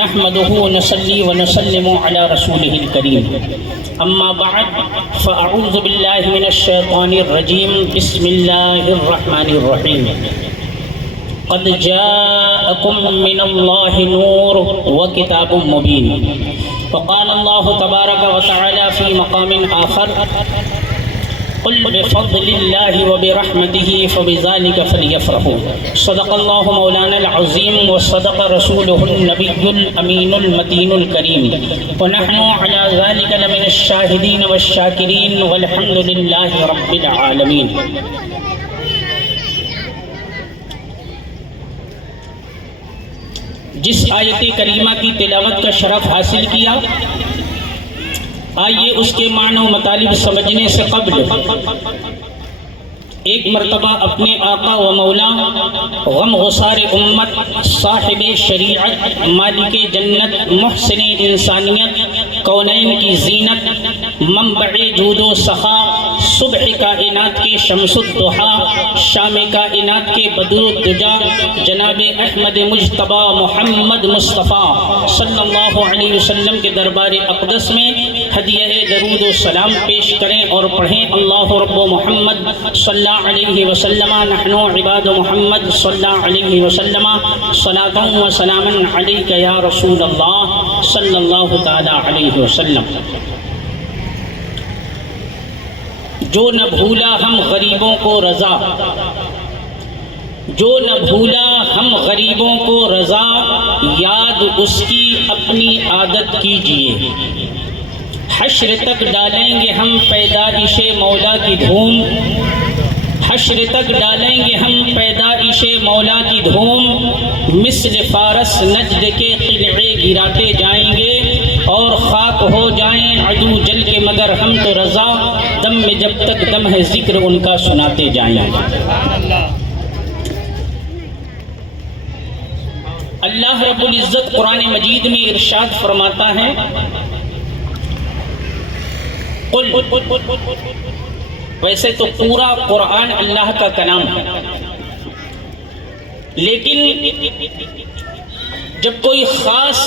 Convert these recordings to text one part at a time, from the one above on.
نحمده ونصلي ونسلم على رسوله الكريم اما بعد فاعوذ بالله من الشيطان الرجيم بسم الله الرحمن الرحيم قد جاءكم من الله نور وكتاب مبين وقال الله تبارك وتعالى في مقام آخر قل بفضل الله وبرحمته فبذلك فليفرحوا صدق الله مولانا العظيم وصدق رسوله النبي الأمين المتين الكريم ونحن على ذلك لمن الشاهدين والشاكرين والحمد لله رب العالمين۔ جس آیت کریمہ کی تلاوت کا شرف حاصل کیا، آئیے اس کے معنی و مطالب سمجھنے سے قبل ایک مرتبہ اپنے آقا و مولا غم غسار امت صاحب شریعت مالک جنت محسن انسانیت کونین کی زینت منبع جود و سخا صبح کائنات کے شمس الضحیٰ شام کائنات کے بدر الدجا جناب احمد مجتبی محمد مصطفیٰ صلی اللہ علیہ وسلم کے دربار اقدس میں ہدیہ درود و سلام پیش کریں اور پڑھیں۔ اللہ رب محمد صلی اللہ علیہ وسلم نحن عباد محمد صلی اللہ علیہ وسلم صلاۃ و سلاما علیک یا رسول اللہ صلی اللہ تعالی علیہ وسلم۔ جو نہ بھولا ہم غریبوں کو رضا، جو نہ بھولا ہم غریبوں کو رضا، یاد اس کی اپنی عادت کیجئے۔ حشر تک ڈالیں گے ہم پیدائش مولا کی دھوم، حشر تک ڈالیں گے ہم پیدائش مولا کی دھوم، مثل فارس نجد کے قلعے گراتے جائیں گے اور خاک ہو جائیں عدو جل کے، مگر ہم تو رضا دم میں جب تک دم ہے ذکر ان کا سناتے جائیں گے۔ اللہ رب العزت قرآن مجید میں ارشاد فرماتا ہے، قل، ویسے تو پورا قرآن اللہ کا کلام ہے، لیکن جب کوئی خاص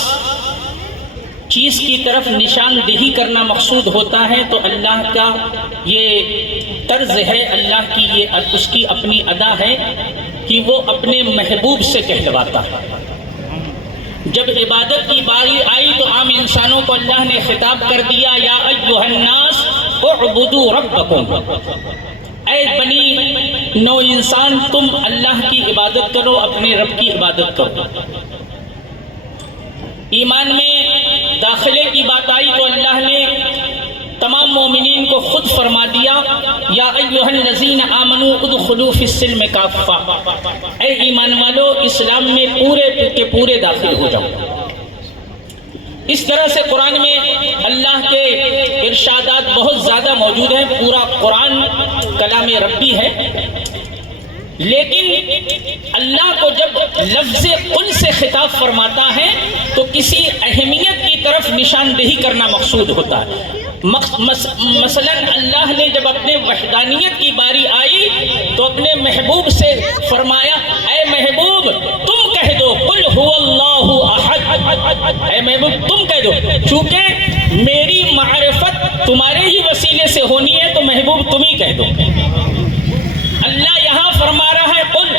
چیز کی طرف نشاندہی کرنا مقصود ہوتا ہے تو اللہ کا یہ طرز ہے، اللہ کی یہ اس کی اپنی ادا ہے کہ وہ اپنے محبوب سے کہلواتا ہے۔ جب عبادت کی باری آئی تو عام انسانوں کو اللہ نے خطاب کر دیا، یا ایھا الناس اعبدوا ربکم، اے بنی نو انسان تم اللہ کی عبادت کرو، اپنے رب کی عبادت کرو۔ ایمان میں داخلے کی بات آئی تو اللہ نے تمام مومنین کو خود فرما دیا، یا ایھا الذین آمنوا ادخلوا فی السلم کافہ، اے ایمان والو اسلام میں پورے کے پورے داخل ہو جاؤ۔ اس طرح سے قرآن میں اللہ کے ارشادات بہت زیادہ موجود ہیں، پورا قرآن کلام ربی ہے، لیکن اللہ کو جب لفظ قل سے خطاب فرماتا ہے تو کسی اہمیت کی طرف نشاندہی کرنا مقصود ہوتا ہے۔ مثلا اللہ نے جب اپنے وحدانیت کی باری آئی تو اپنے محبوب سے فرمایا، اے محبوب تم کہہ دو قل هو اللہ احد، اے محبوب تم کہہ دو، چونکہ میری معرفت تمہارے ہی وسیلے سے ہونی ہے تو محبوب تم ہی کہہ دو۔ اللہ یہاں فرما رہا ہے قل،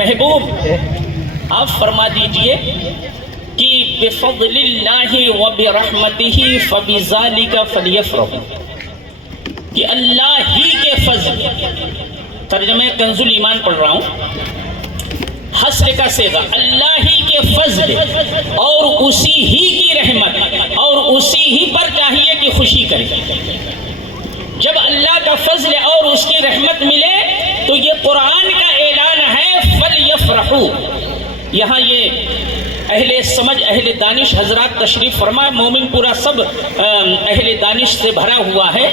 محبوب آپ فرما دیجئے کہ بفضل اللہ وبرحمتہ فبذالک فلیفرحوا، کہ اللہ ہی کے فضل، ترجمہ کنز الایمان پڑھ رہا ہوں، حسر کا صیغہ، اللہ ہی کے فضل اور اسی ہی کی رحمت اور اسی ہی پر چاہیے کہ خوشی کرے۔ جب اللہ کا فضل اور اس کی رحمت ملے تو یہ قرآن کا اعلان ہے فلیفرحوا۔ یہاں یہ اہل سمجھ اہل دانش حضرات تشریف فرما، مومن پورا سب اہل دانش سے بھرا ہوا ہے،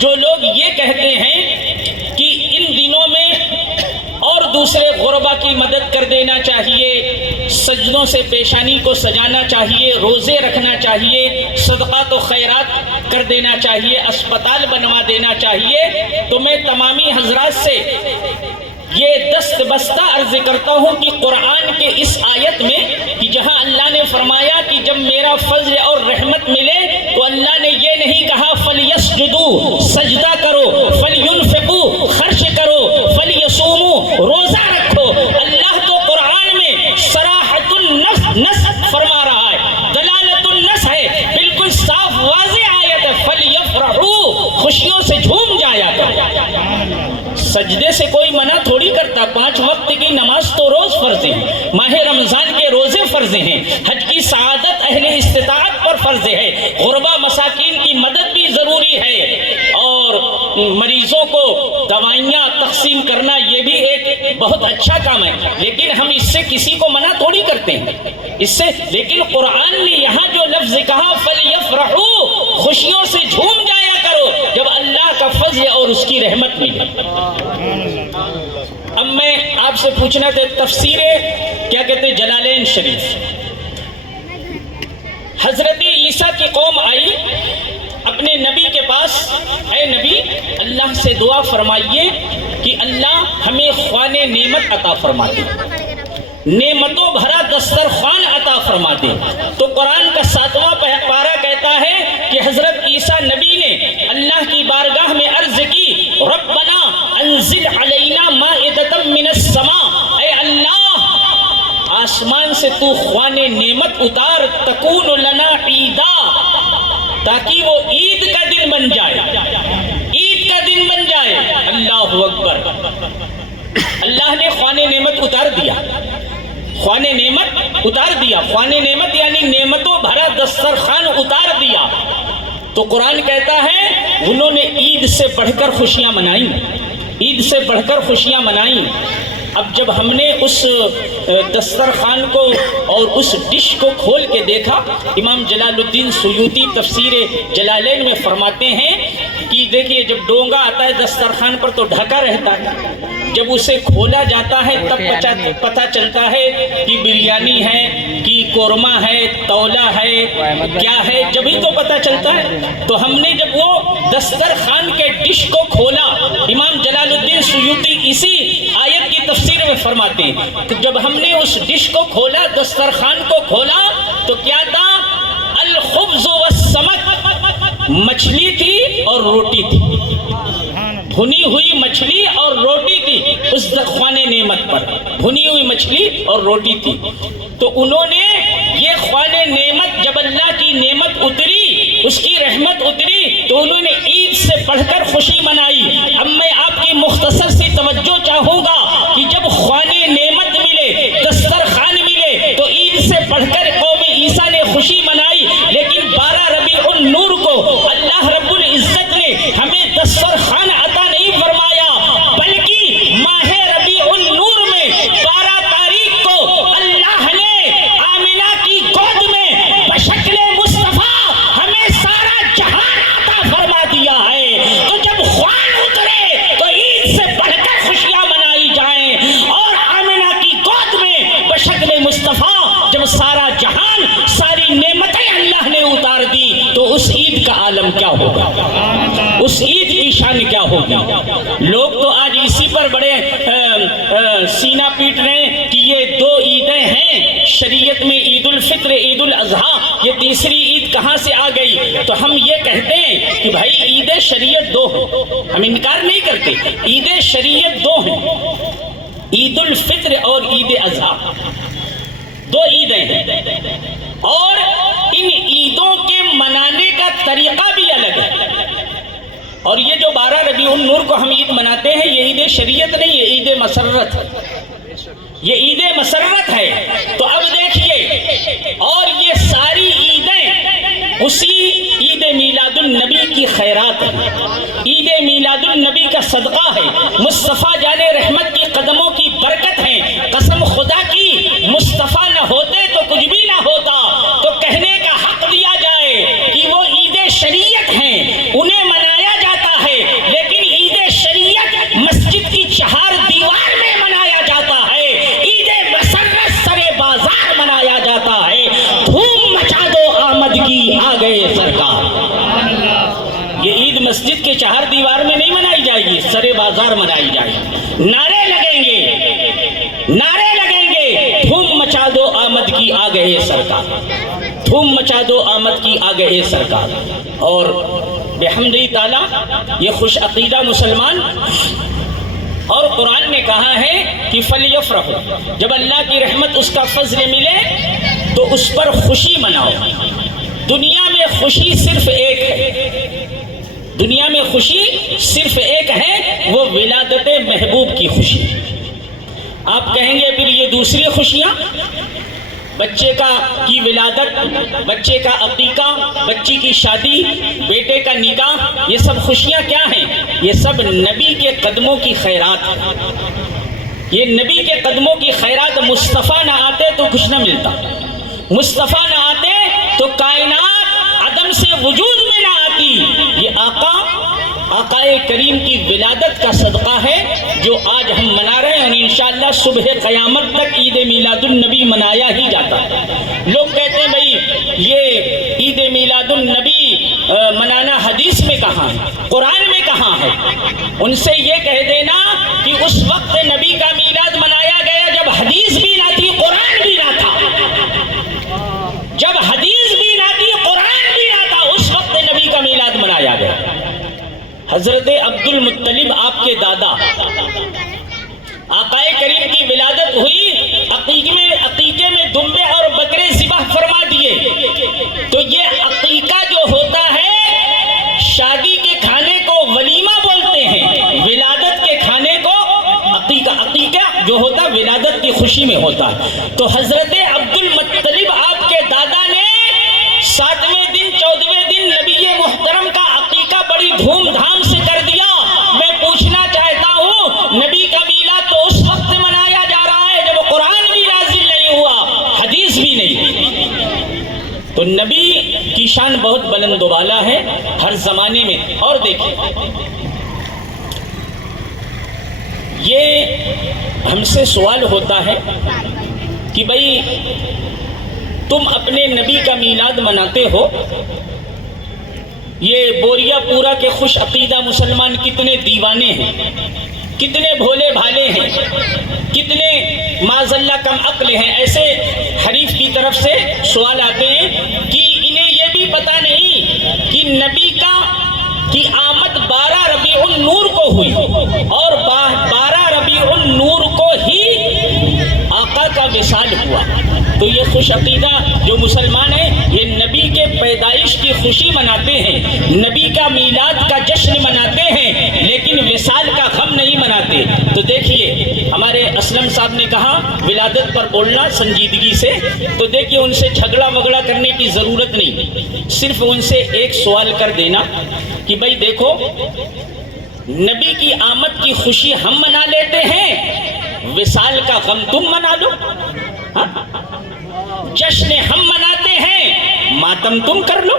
جو لوگ یہ کہتے ہیں کہ ان دنوں میں اور دوسرے غربا کی مدد کر دینا چاہیے، سجدوں سے پیشانی کو سجانا چاہیے، روزے رکھنا چاہیے، صدقات و خیرات کر دینا چاہیے، اسپتال بنوا دینا چاہیے، تو میں تمامی حضرات سے یہ دست بستہ عرض کرتا ہوں کہ قرآن کے اس آیت میں کہ جہاں اللہ نے فرمایا کہ جب میرا فضل اور رحمت ملے تو اللہ نے یہ نہیں کہا فَلْيَسْجُدُوا سجدہ کرو، فَلْيُنْفِقُوا خرچ کرو، فَلْيَصُومُوا روزہ رکھو۔ اللہ تو قرآن میں صراحۃ النص فرما رہا ہے، دلالت النص ہے، بالکل صاف واضح آیت ہے، فَلْيَفْرَحُوا خوشیوں سے جھوم جایا کرو۔ سجدے سے کوئی منع تھوڑی کرتا، 5 وقت کی نماز تو روز فرض ہے، ماہ رمضان کے روزے فرض ہیں، حج کی سعادت اہل استطاعت پر فرض ہے، غربا مساکین کی مدد بھی ضروری ہے، اور مریضوں کو دوائیاں تقسیم کرنا یہ بھی ایک بہت اچھا کام ہے، لیکن ہم اس سے کسی کو منع تھوڑی کرتے ہیں اس سے۔ لیکن قرآن نے یہاں جو لفظ کہا فَلْيَفْرَحُوا خوشیوں سے جھوم جایا کرو جب اللہ کا فضل اور اس کی رحمت ملے۔ اب میں آپ سے پوچھنا تھا تفسیر کیا کہتے ہیں جلالین شریف۔ حضرت عیسیٰ کی قوم آئی اپنے نبی کے پاس، اے نبی اللہ سے دعا فرمائیے کہ اللہ ہمیں خوان نعمت عطا فرما دے، نعمتوں بھرا دسترخوان عطا فرما دے۔ تو قرآن کا 7واں پارہ کہتا ہے کہ حضرت عیسیٰ نبی نے اللہ کی بارگاہ میں عرض کی ربنا انزل علینا مائدۃ من السماء، اے اللہ آسمان سے تو خوان نعمت اتار، تکون لنا عیدا تاکہ وہ عید کا دن بن جائے، عید کا دن بن جائے۔ اللہ اکبر، اللہ نے خوان نعمت اتار دیا، خوان نعمت اتار دیا، خوان نعمت یعنی نعمتوں بھرا دسترخوان اتار دیا۔ تو قرآن کہتا ہے انہوں نے عید سے بڑھ کر خوشیاں منائیں، عید سے بڑھ کر خوشیاں منائیں۔ اب جب ہم نے اس دسترخوان کو اور اس ڈش کو کھول کے دیکھا، امام جلال الدین سیوطی تفسیر جلالین میں فرماتے ہیں کہ دیکھیے جب ڈونگا آتا ہے دسترخوان پر تو ڈھکا رہتا ہے، جب اسے کھولا جاتا ہے تب پتہ چلتا ہے کہ بریانی ہے، کہ قورمہ ہے، تولا ہے، کیا ہے، جبھی تو پتہ چلتا ہے۔ تو ہم نے جب وہ دسترخوان کے ڈش کو کھولا، امام جلال الدین سیوطی اسی آیت کی تفسیر میں فرماتے ہیں کہ جب ہم نے اس ڈش کو کھولا، دسترخوان کو کھولا تو کیا تھا؟ الخبز والسمک، مچھلی تھی اور روٹی تھی، بھنی ہوئی مچھلی اور روٹی تھی اس خوان نعمت پر، بھنی ہوئی مچھلی اور روٹی تھی۔ تو انہوں نے یہ خوان نعمت جب اللہ کی نعمت اتری، اس کی رحمت اتری، تو انہوں نے عید سے بڑھ کر خوشی منائی۔ اب میں آپ کی مختصر سی توجہ چاہوں گا کہ جب خوان نعمت ملے، دسترخوان ملے، تو عید سے بڑھ کر قوم عیسیٰ نے خوشی منائی، لیکن 12 ربیع النور کو اللہ رب العزت نے ہمیں دسترخوان عطا نہیں فرمایا، بلکہ ماہ ربیع النور میں 12 تاریخ کو اللہ نے آمنہ کی گود میں بشکل مصطفیٰ ہمیں سارا جہان عطا فرما دیا ہے۔ تو جب خوان اترے تو عید سے بڑھ کر خوشیاں منائی جائیں، اور آمنہ کی گود میں بشکل مصطفیٰ جب سارا جہان، ساری نعمتیں اللہ نے اتار دی، تو اس عید کا عالم کیا ہوگا، اس عید کی شان کیا ہوگی۔ لوگ تو آج اسی پر بڑے سینہ پیٹ رہے ہیں کہ یہ 2 عیدیں ہیں شریعت میں، عید الفطر، عید الاضحیٰ، یہ تیسری عید کہاں سے آ گئی؟ تو ہم یہ کہتے ہیں کہ بھائی عید شریعت 2 ہیں، ہم انکار نہیں کرتے، عید شریعت 2 ہیں، عید الفطر اور عید اضحیٰ، 2 عیدیں ہیں، اور ان عیدوں کے منانے کا طریقہ بھی الگ ہے۔ اور یہ جو 12 ربیع النور کو ہم عید مناتے ہیں، یہ عید شریعت نہیں، یہ عید مسرت ہے، یہ عید مسرت ہے۔ تو اب دیکھیے، اور یہ ساری عیدیں اسی عید میلاد النبی کی خیرات ہیں، عید میلاد النبی کا صدقہ ہے، مصطفیٰ جان رحمت کی قدموں کی برکت ہے۔ قسم خدا کی مصطفیٰ نہ ہوتے تو کچھ بھی نہ ہوتا، تو کہنے کا حق دیا جائے کہ وہ عید شریعت ہیں، انہیں منایا جاتا ہے، لیکن عید شریعت مسجد کی 4 دیوار میں منایا جاتا ہے، عید مسرت سرے بازار منایا جاتا ہے۔ دھوم مچا دو آمد کی، آ گئے سرکار۔ یہ عید مسجد کے 4 دیوار میں نہیں منائی جائے گی، سرے بازار منائی جائے گی، نعرے لگیں نعرے لگیں گے، دھوم مچا دو آمد کی آ گئے سرکار، دھوم مچا دو آمد کی آ گئے سرکار۔ اور بحمدہ تعالیٰ یہ خوش عقیدہ مسلمان، اور قرآن نے کہا ہے کہ فَلْيَفْرَحُوا، جب اللہ کی رحمت اس کا فضل ملے تو اس پر خوشی مناؤ۔ دنیا میں خوشی صرف ایک ہے، دنیا میں خوشی صرف ایک ہے، وہ ولادت محبوب کی خوشی۔ آپ کہیں گے پھر یہ دوسری خوشیاں، بچے کی ولادت، بچے کا عقیقہ، بچی کی شادی، بیٹے کا نکاح، یہ سب خوشیاں کیا ہیں؟ یہ سب نبی کے قدموں کی خیرات ہیں۔ یہ نبی کے قدموں کی خیرات، مصطفیٰ نہ آتے تو کچھ نہ ملتا، مصطفیٰ نہ آتے تو کائنات عدم سے وجود میں نہ آتی۔ یہ آقا کریم کی ولادت کا صدقہ ہے جو آج ہم منا رہے ہیں، اور انشاءاللہ صبح قیامت تک عید میلاد النبی منایا ہی جاتا ہے۔ لوگ کہتے ہیں بھائی یہ عید میلاد النبی منانا حدیث میں کہاں ہے، قرآن میں کہاں ہے؟ ان سے یہ کہہ دینا کہ اس وقت نبی کا میلاد منایا گیا جب حدیث بھی نہ تھی، قرآن بھی نہ تھا، جب حدیث بھی نہ تھی، قرآن بھی نہ تھا، اس وقت نبی کا میلاد منایا گیا۔ حضرت عبد المطلب آپ کے دادا، آقا کریم کی ولادت ہوئی، عقیقے میں دمبے اور بکرے ذبح فرما دیے۔ تو یہ عقیقہ جو ہوتا ہے، شادی کے کھانے کو ولیمہ بولتے ہیں، ولادت کے کھانے کو عقیقہ جو ہوتا ہے ولادت کی خوشی میں ہوتا ہے۔ تو حضرت عبد المطلب آپ کے دادا نے 7ویں دن 14ویں دن نبی محترم کا عقیقہ بڑی دھوم دھام سے کر دیا۔ میں پوچھنا چاہتا ہوں، نبی کا میلاد تو اس وقت منایا جا رہا ہے جب قرآن بھی نازل نہیں ہوا، حدیث بھی نہیں۔ تو نبی کی شان بہت بلند و بالا ہے ہر زمانے میں۔ اور دیکھیں، یہ ہم سے سوال ہوتا ہے کہ بھئی تم اپنے نبی کا میلاد مناتے ہو، یہ بوریا پورا کے خوش عقیدہ مسلمان کتنے دیوانے ہیں، کتنے بھولے بھالے ہیں، کتنے معاذ اللہ کم عقل ہیں۔ ایسے حریف کی طرف سے سوال آتے ہیں کہ انہیں یہ بھی پتہ نہیں کہ نبی کی آمد 12 ربیع النور کو ہوئی، اور 12 ربیع النور کو ہی آقا کا وصال ہوا۔ تو یہ خوش عقیدہ جو مسلمان ہیں، یہ نبی کے پیدائش کی خوشی مناتے ہیں، نبی کا میلاد کا جشن مناتے ہیں، لیکن وصال کا غم نہیں مناتے۔ تو دیکھیے ہمارے اسلم صاحب نے کہا ولادت پر بولنا سنجیدگی سے، تو دیکھیے ان سے جھگڑا وگڑا کرنے کی ضرورت نہیں، صرف ان سے ایک سوال کر دینا کہ بھائی دیکھو، نبی کی آمد کی خوشی ہم منا لیتے ہیں، وصال کا غم تم منا لو۔ جشن ہم مناتے ہیں، ماتم تم کر لو۔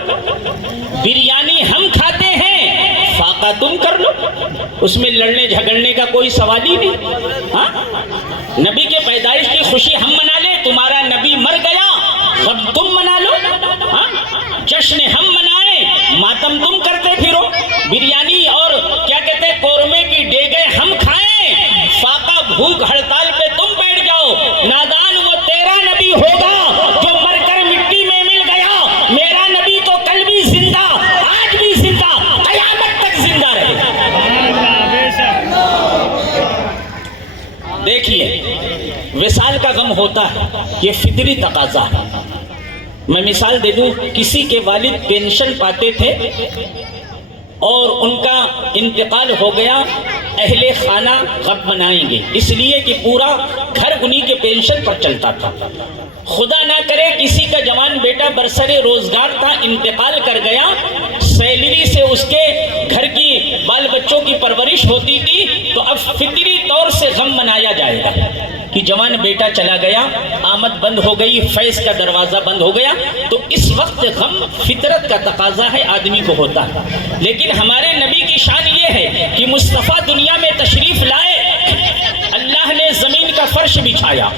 بریانی ہم کھاتے ہیں، فاقہ تم کر لو۔ اس میں لڑنے جھگڑنے کا کوئی سوال ہی نہیں۔ نبی کے پیدائش کی خوشی ہم منا لیں، تمہارا نبی مر گیا، غم تم منا لو۔ جشن ہم منائیں، ماتم تم کرتے پھرو۔ بریانی اور کیا کہتے ہیں قورمے کی ڈیگیں ہم کھائیں، فاقہ بھوک ہڑتال پہ تم بیٹھ جاؤ۔ نادان وہ تیرا نبی ہوگا جو مر کر مٹی میں مل گیا، میرا نبی تو کل بھی زندہ، آج بھی زندہ، قیامت تک زندہ رہے۔ دیکھیے وصال کا غم ہوتا ہے، یہ فطری تقاضا ہے۔ میں مثال دے دوں، کسی کے والد پینشن پاتے تھے اور ان کا انتقال ہو گیا، اہل خانہ غم منائیں گے، اس لیے کہ پورا گھر انہی کے پینشن پر چلتا تھا۔ خدا نہ کرے کسی کا جوان بیٹا برسر روزگار تھا، انتقال کر گیا، سیلری سے اس کے گھر کی بال بچوں کی پرورش ہوتی تھی، تو اب فطری طور سے غم منایا جائے گا کہ جوان بیٹا چلا گیا، آمد بند ہو گئی، فیض کا دروازہ بند ہو گیا۔ تو اس وقت غم فطرت کا تقاضا ہے، آدمی کو ہوتا ہے۔ لیکن ہمارے نبی کی شان یہ ہے کہ مصطفیٰ دنیا میں تشریف لائے، اللہ نے زمین کا فرش بچھایا،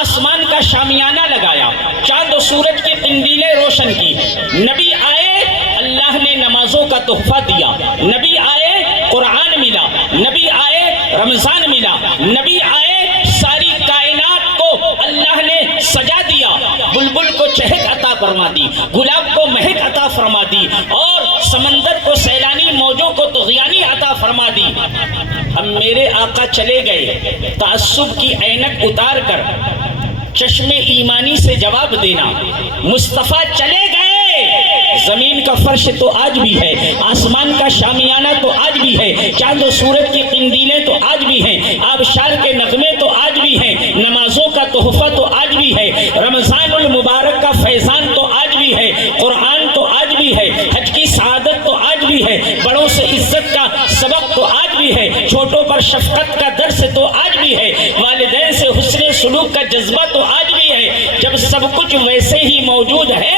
آسمان کا شامیانہ لگایا، چاند و سورج کی قندیلیں روشن کی، نبی آئے، اللہ نے نمازوں کا تحفہ دیا، نبی آئے قرآن ملا، نبی آئے رمضان ملا، نبی آئے ساری کائنات فرما دی، گلاب کو مہک عطا فرما دی، اور سمندر کو سیلانی موجوں کو طغیانی عطا فرما دی۔ اب میرے آقا چلے گئے، تعصب کی عینک اتار کر چشم ایمانی سے جواب دینا، مصطفیٰ چلے گئے، زمین کا فرش تو آج بھی ہے، آسمان کا شامیانہ تو آج بھی ہے، چاند و سورج کی قندیلیں تو آج بھی ہیں، آبشار کے نغمے تو آج بھی ہیں، نمازوں کا تحفہ تو آج بھی ہے، رمضان المبارک کا فیضان تو آج بھی ہے، قرآن تو آج بھی ہے، حج کی سعادت تو آج بھی ہے، بڑوں سے عزت کا سبق تو آج بھی ہے، چھوٹوں پر شفقت کا درس تو آج بھی ہے، والدین سے حسن سلوک کا جذبہ تو آج بھی ہے۔ جب سب کچھ ویسے ہی موجود ہے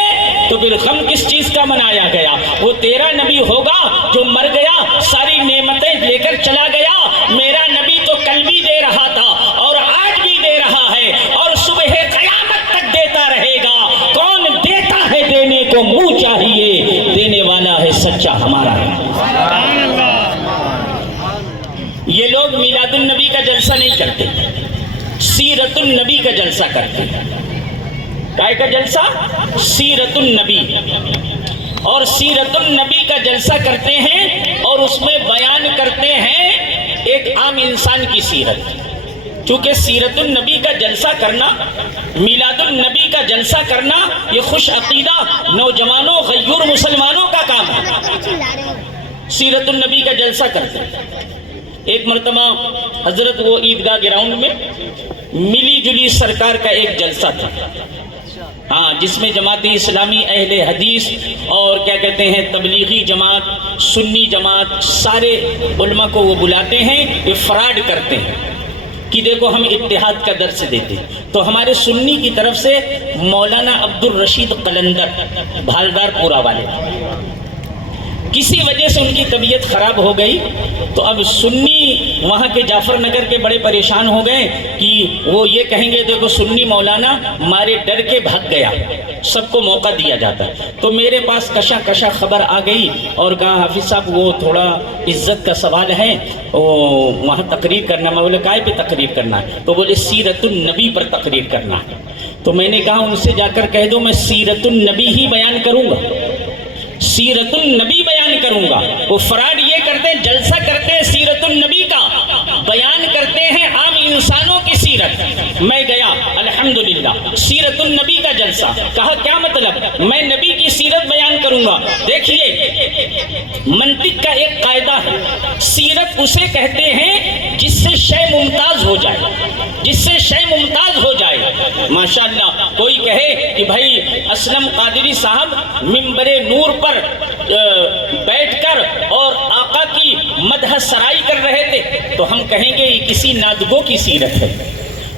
تو پھر غم کس چیز کا منایا گیا؟ وہ تیرا نبی ہوگا جو مر گیا، ساری نعمتیں لے کر چلا گیا۔ میرا نبی تو کل بھی دے رہا تھا اور آج بھی دے رہا ہے اور صبح قیامت تک دیتا رہے گا۔ کون دیتا ہے دینے کو منہ چاہیے، دینے والا ہے سچا ہمارا ہے۔ یہ لوگ میلاد النبی کا جلسہ نہیں کرتے، سیرت النبی کا جلسہ کرتے ہیں۔ کائے کا جلسہ؟ سیرت النبی۔ اور سیرت النبی کا جلسہ کرتے ہیں اور اس میں بیان کرتے ہیں ایک عام انسان کی سیرت۔ چونکہ سیرت النبی کا جلسہ کرنا، میلاد النبی کا جلسہ کرنا، یہ خوش عقیدہ نوجوانوں غیور مسلمانوں کا کام ہے۔ سیرت النبی کا جلسہ کرتے ہیں۔ ایک مرتبہ حضرت وہ عیدگاہ گراؤنڈ میں ملی جلی سرکار کا ایک جلسہ تھا، ہاں، جس میں جماعت اسلامی، اہل حدیث اور کیا کہتے ہیں تبلیغی جماعت، سنی جماعت، سارے علماء کو وہ بلاتے ہیں، یہ فراڈ کرتے ہیں کہ دیکھو ہم اتحاد کا درس دیتے ہیں۔ تو ہمارے سنی کی طرف سے مولانا عبد الرشید قلندر بھالدار پورا والے، کسی وجہ سے ان کی طبیعت خراب ہو گئی، تو اب سنی وہاں کے جعفر نگر کے بڑے پریشان ہو گئے کہ وہ یہ کہیں گے دیکھو سنی مولانا مارے ڈر کے بھاگ گیا، سب کو موقع دیا جاتا ہے۔ تو میرے پاس کشا کشا خبر آ گئی اور کہا حافظ صاحب وہ تھوڑا عزت کا سوال ہے، وہاں تقریر کرنا۔ میں بولے کائے پہ تقریر کرنا ہے؟ تو بولے سیرت النبی پر تقریر کرنا ہے۔ تو میں نے کہا ان سے جا کر کہہ دو میں سیرت النبی ہی بیان کروں گا، سیرت النبی بیان کروں گا۔ وہ فراڈ یہ کرتے ہیں، جلسہ کرتے ہیں سیرت النبی کا، بیان کرتے ہیں عام انسانوں کی سیرت۔ میں گیا الحمدللہ سیرت النبی کا جلسہ، کہا کیا مطلب؟ میں نبی کی سیرت بیان کروں گا۔ دیکھیے منطق کا ایک قاعدہ ہے، سیرت اسے کہتے ہیں جس سے شے ممتاز ہو جائے، جس سے شے ممتاز ہو جائے۔ ماشاءاللہ کوئی کہے کہ بھائی اسلم قادری صاحب منبر نور پر بیٹھ کر اور آقا کی مدح سرائی کر رہے تھے، تو ہم کہیں گے یہ کسی نادگو کی سیرت ہے۔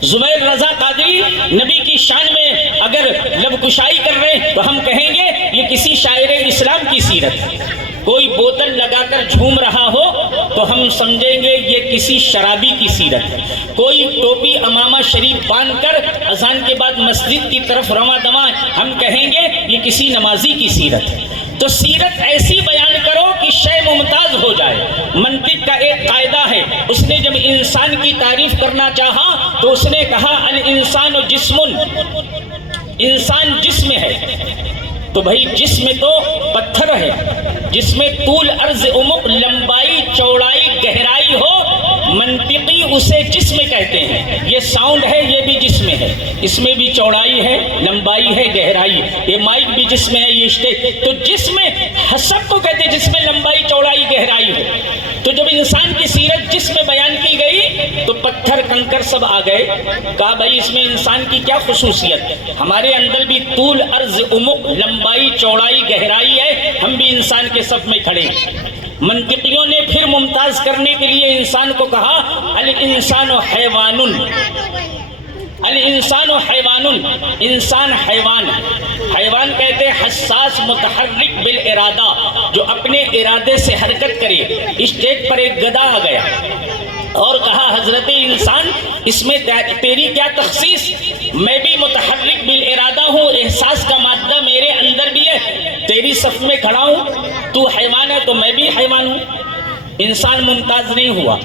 زبیر رضا قادری نبی کی شان میں اگر لب کشائی کر رہے ہیں تو ہم کہیں گے یہ کسی شاعر اسلام کی سیرت ہے۔ کوئی بوتل لگا کر جھوم رہا ہو تو ہم سمجھیں گے یہ کسی شرابی کی سیرت ہے۔ کوئی ٹوپی امامہ شریف باندھ کر اذان کے بعد مسجد کی طرف رواں دواں، ہم کہیں گے یہ کسی نمازی کی سیرت ہے۔ تو سیرت ایسی بیان کرو کہ شے ممتاز ہو جائے۔ منطق کا ایک قاعدہ ہے، اس نے جب انسان کی تعریف کرنا چاہا تو اس نے کہا الانسان جسم، انسان جسم ہے۔ تو بھائی جسم تو پتھر ہے، جس میں طول عرض عمق، لمبائی چوڑائی گہرائی ہو، منطقی اسے جسم کہتے ہیں۔ یہ ساؤنڈ ہے، یہ بھی جسم ہے، اس میں بھی چوڑائی ہے، لمبائی ہے، گہرائی ہے۔ یہ مائک بھی جسم ہے، یہ اسٹیج تو جسم حسب کو کہتے ہیں جس میں لمبائی چوڑائی گہرائی ہو۔ تو جب انسان کی سیرت جسم بیان کی گئی تو پتھر کنکر سب آ گئے، کہا بھائی اس میں انسان کی کیا خصوصیت؟ ہمارے اندر بھی طول عرض عمق، لمبائی چوڑائی گہرائی ہے، ہم بھی انسان کے صف میں کھڑے ہیں۔ منطقیوں نے پھر ممتاز کرنے کے لیے انسان کو کہا الانسان حیوان، الانسان حیوان، انسان حیوان۔ حیوان کہتے ہیں حساس متحرک بالارادہ، جو اپنے ارادے سے حرکت کرے۔ اسٹیج پر ایک گدھا آ گیا اور کہا حضرت انسان اس میں تیری کیا تخصیص؟ میں بھی متحرک بالارادہ ہوں، احساس کا مادہ میرے اندر بھی ہے، تیری صف میں کھڑا ہوں، تو حیوان ہے تو میں بھی حیوان ہوں۔ انسان ممتاز نہیں ہوا۔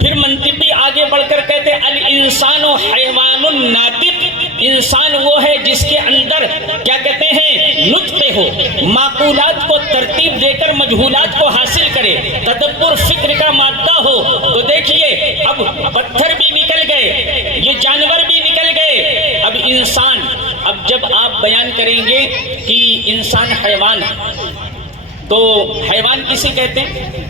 پھر منطقی آگے بڑھ کر کہتے الانسان حیوان ناطق، انسان وہ ہے جس کے اندر کیا کہتے ہیں نطق ہو، معقولات کو ترتیب دے کر مجہولات کو حاصل کرے، تدبر فکر کا مادہ ہو، تو دیکھیے اب پتھر بھی نکل گئے، یہ جانور بھی نکل گئے، اب انسان. اب جب آپ بیان کریں گے کہ انسان حیوان ہے تو حیوان کسے کہتے ہیں؟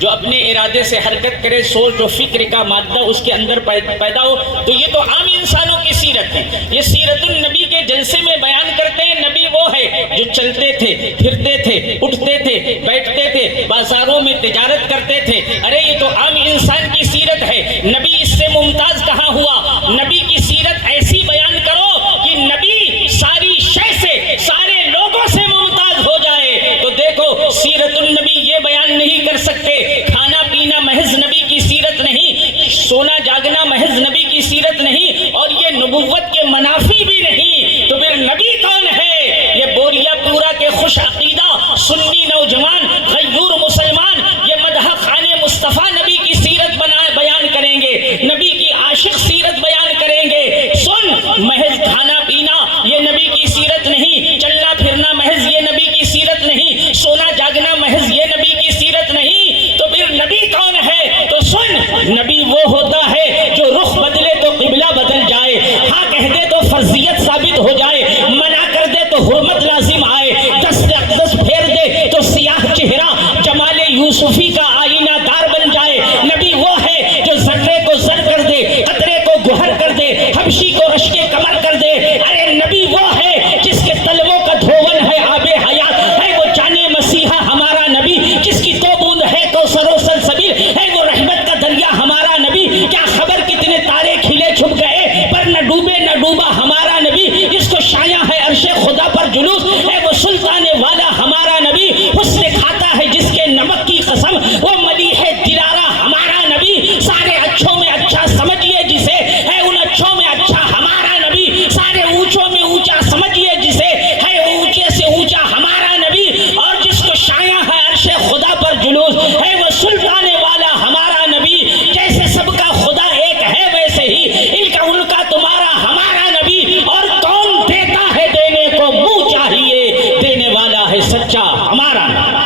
جو اپنے ارادے سے حرکت کرے، سوچ و فکر کا مادہ اس کے اندر پیدا ہو. تو یہ تو عام انسانوں کی سیرت ہے. یہ سیرت النبی کے جلسے میں بیان کرتے ہیں. نبی وہ ہے جو چلتے تھے، پھرتے تھے، اٹھتے تھے، بیٹھتے تھے، بازاروں میں تجارت کرتے تھے. ارے یہ تو عام انسان کی سیرت ہے. نبی اس سے ممتاز کہاں ہوا؟ نبی کی سیرت ایسی بیان کرو کہ نبی ساری شے سے، سارے لوگوں سے ممتاز ہو جائے. تو دیکھو سیرت النبی یہ بیان نہیں کر سکتے، کھانا پینا محض نبی کی سیرت نہیں، سونا جاگنا محض نبی کی سیرت نہیں، اور یہ نبوت کے منافی بھی نہیں. تو پھر نبی کون ہے؟ یہ بوریا پورا کے خوش عقیدہ سنی نوجوان غیور مسلمان یہ مدح خان مصطفیٰ نبی کی سیرت بیان کریں گے، نبی کی عاشق سیرت بیان کریں گے. سن، محض کھانا پینا یہ نبی کی سیرت نہیں، چلنا پھرنا محض یہ نبی کی سیرت نہیں، سونا جاگنا محض یہ نبی کی سیرت نہیں. تو پھر نبی کون ہے؟ تو سن، نبی وہ ہوتا ہے جو رخ بدلے تو قبلہ بدل جائے، ہاں کہہ دے تو فرضیت ثابت ہو جائے، منع کر دے تو حرمت لازم آئے، دست اقدس پھیر دے تو سیاہ چہرہ جمال یوسفی کا آئینہ دار بن جائے. نبی وہ ہے جو ذرے کو زر کر دے، قطرے کو گوہر کر دے، حبشی کو رشک کمر کر دے. ارے نبی وہ ہے جس کے تلووں کا دھون ہے آب حیات، ہے وہ جانے مسیحا ہمارا نبی، جس کی تو بوند ہے کوثر و سلسبیل، ہے وہ رحمت کا دریا ہمارا نبی. کیا خبر کتنے تارے کھلے چھپ گئے پر نہ ڈوبے نہ ڈوبا ہمارا نبی. جس کو شایع ہے عرش خدا پر جلوس، ہے وہ سلطان والا ہمارا نبی. حسن کھاتا ہے جس کے نمک کی قسم، وہ ملیح دلارا ہمارا نبی. سارے اچھوں میں اچھا سمجھیے جسے، ہے ان اچھوں میں اچھا ہمارا نبی. سارے اونچوں میں اونچا سمجھیے جسے، ہے اونچے سے اونچا ہمارا نبی. اور جس کو شایع ہے عرش خدا پر جلوس، ہے وہ سلطان والا ہمارا نبی. جیسے سب کا خدا ایک ہے ویسے ہی ان کا تمہارا ہمارا نبی. اور کون دیتا ہے دینے کو منہ چاہیے، دینے والا ہے سچا ہمارا نبی.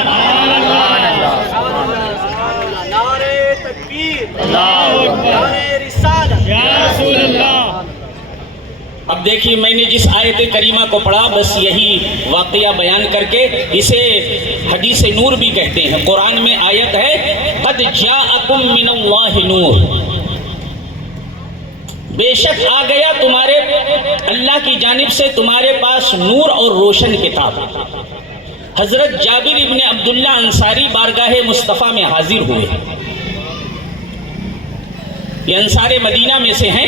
نعرے تکبیر، نعرے رسالت، یا رسول اللہ. اب دیکھیے میں نے جس آیت کریمہ کو پڑھا بس یہی واقعہ بیان کر کے اسے حدیث نور بھی کہتے ہیں. قرآن میں آیت ہے قد جاءکم من اللہ نور، بے شک آ گیا تمہارے اللہ کی جانب سے تمہارے پاس نور اور روشن کتاب. حضرت جابر ابن عبداللہ انصاری بارگاہ مصطفیٰ میں حاضر ہوئے. یہ انصار مدینہ میں سے ہیں.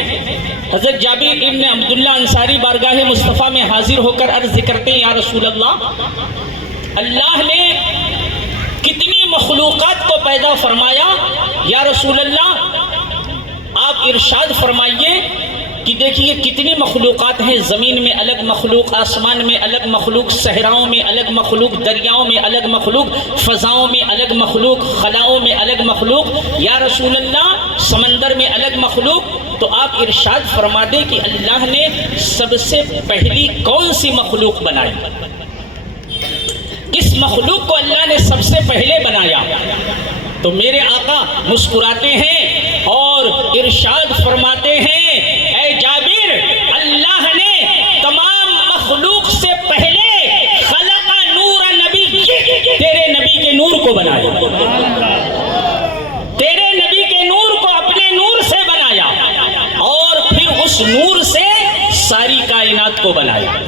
حضرت جابر ابن عبداللہ انصاری بارگاہ مصطفیٰ میں حاضر ہو کر عرض کرتے ہیں یا رسول اللہ، اللہ نے کتنی مخلوقات کو پیدا فرمایا، یا رسول اللہ آپ ارشاد فرمائیے کہ دیکھیے کتنی مخلوقات ہیں. زمین میں الگ مخلوق، آسمان میں الگ مخلوق، صحراؤں میں الگ مخلوق، دریاؤں میں الگ مخلوق، فضاؤں میں الگ مخلوق، خلاؤں میں الگ مخلوق. یا رسول اللہ سمندر میں الگ مخلوق. تو آپ ارشاد فرما دیں کہ اللہ نے سب سے پہلی کون سی مخلوق بنائی، کس مخلوق کو اللہ نے سب سے پہلے بنایا. تو میرے آقا مسکراتے ہیں اور ارشاد فرماتے ہیں اے جابر، اللہ نے تمام مخلوق سے پہلے خلق نور نبی، تیرے نبی کے نور کو بنایا، تیرے نبی کے نور کو اپنے نور سے بنایا، اور پھر اس نور سے ساری کائنات کو بنایا.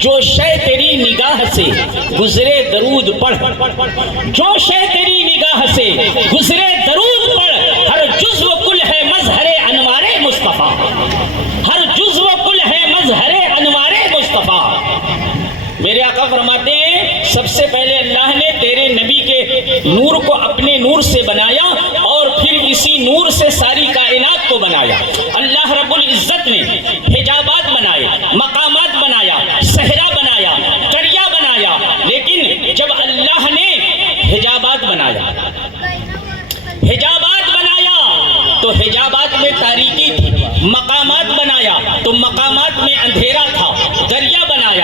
جو شے تیری نگاہ سے گزرے درود پڑھ، جو شے تیری نگاہ سے گزرے درود پڑھ، ہر جزو کل ہے مظہر انوار مصطفیٰ، ہر جزو کل ہے مظہر انوار مصطفیٰ. میرے آقا فرماتے ہیں سب سے پہلے اللہ نے تیرے نبی کے نور کو اپنے نور سے بنایا، اور پھر اسی نور سے ساری کائنات کو بنایا. اللہ رب العزت نے حجابات بنائے، مقامات بنایا، صحرا بنایا، دریا بنایا. لیکن جب اللہ نے حجابات بنایا، حجابات بنایا تو حجابات میں تاریکی تھی. مقامات بنایا تو مقامات میں اندھیرا تھا. دریا بنایا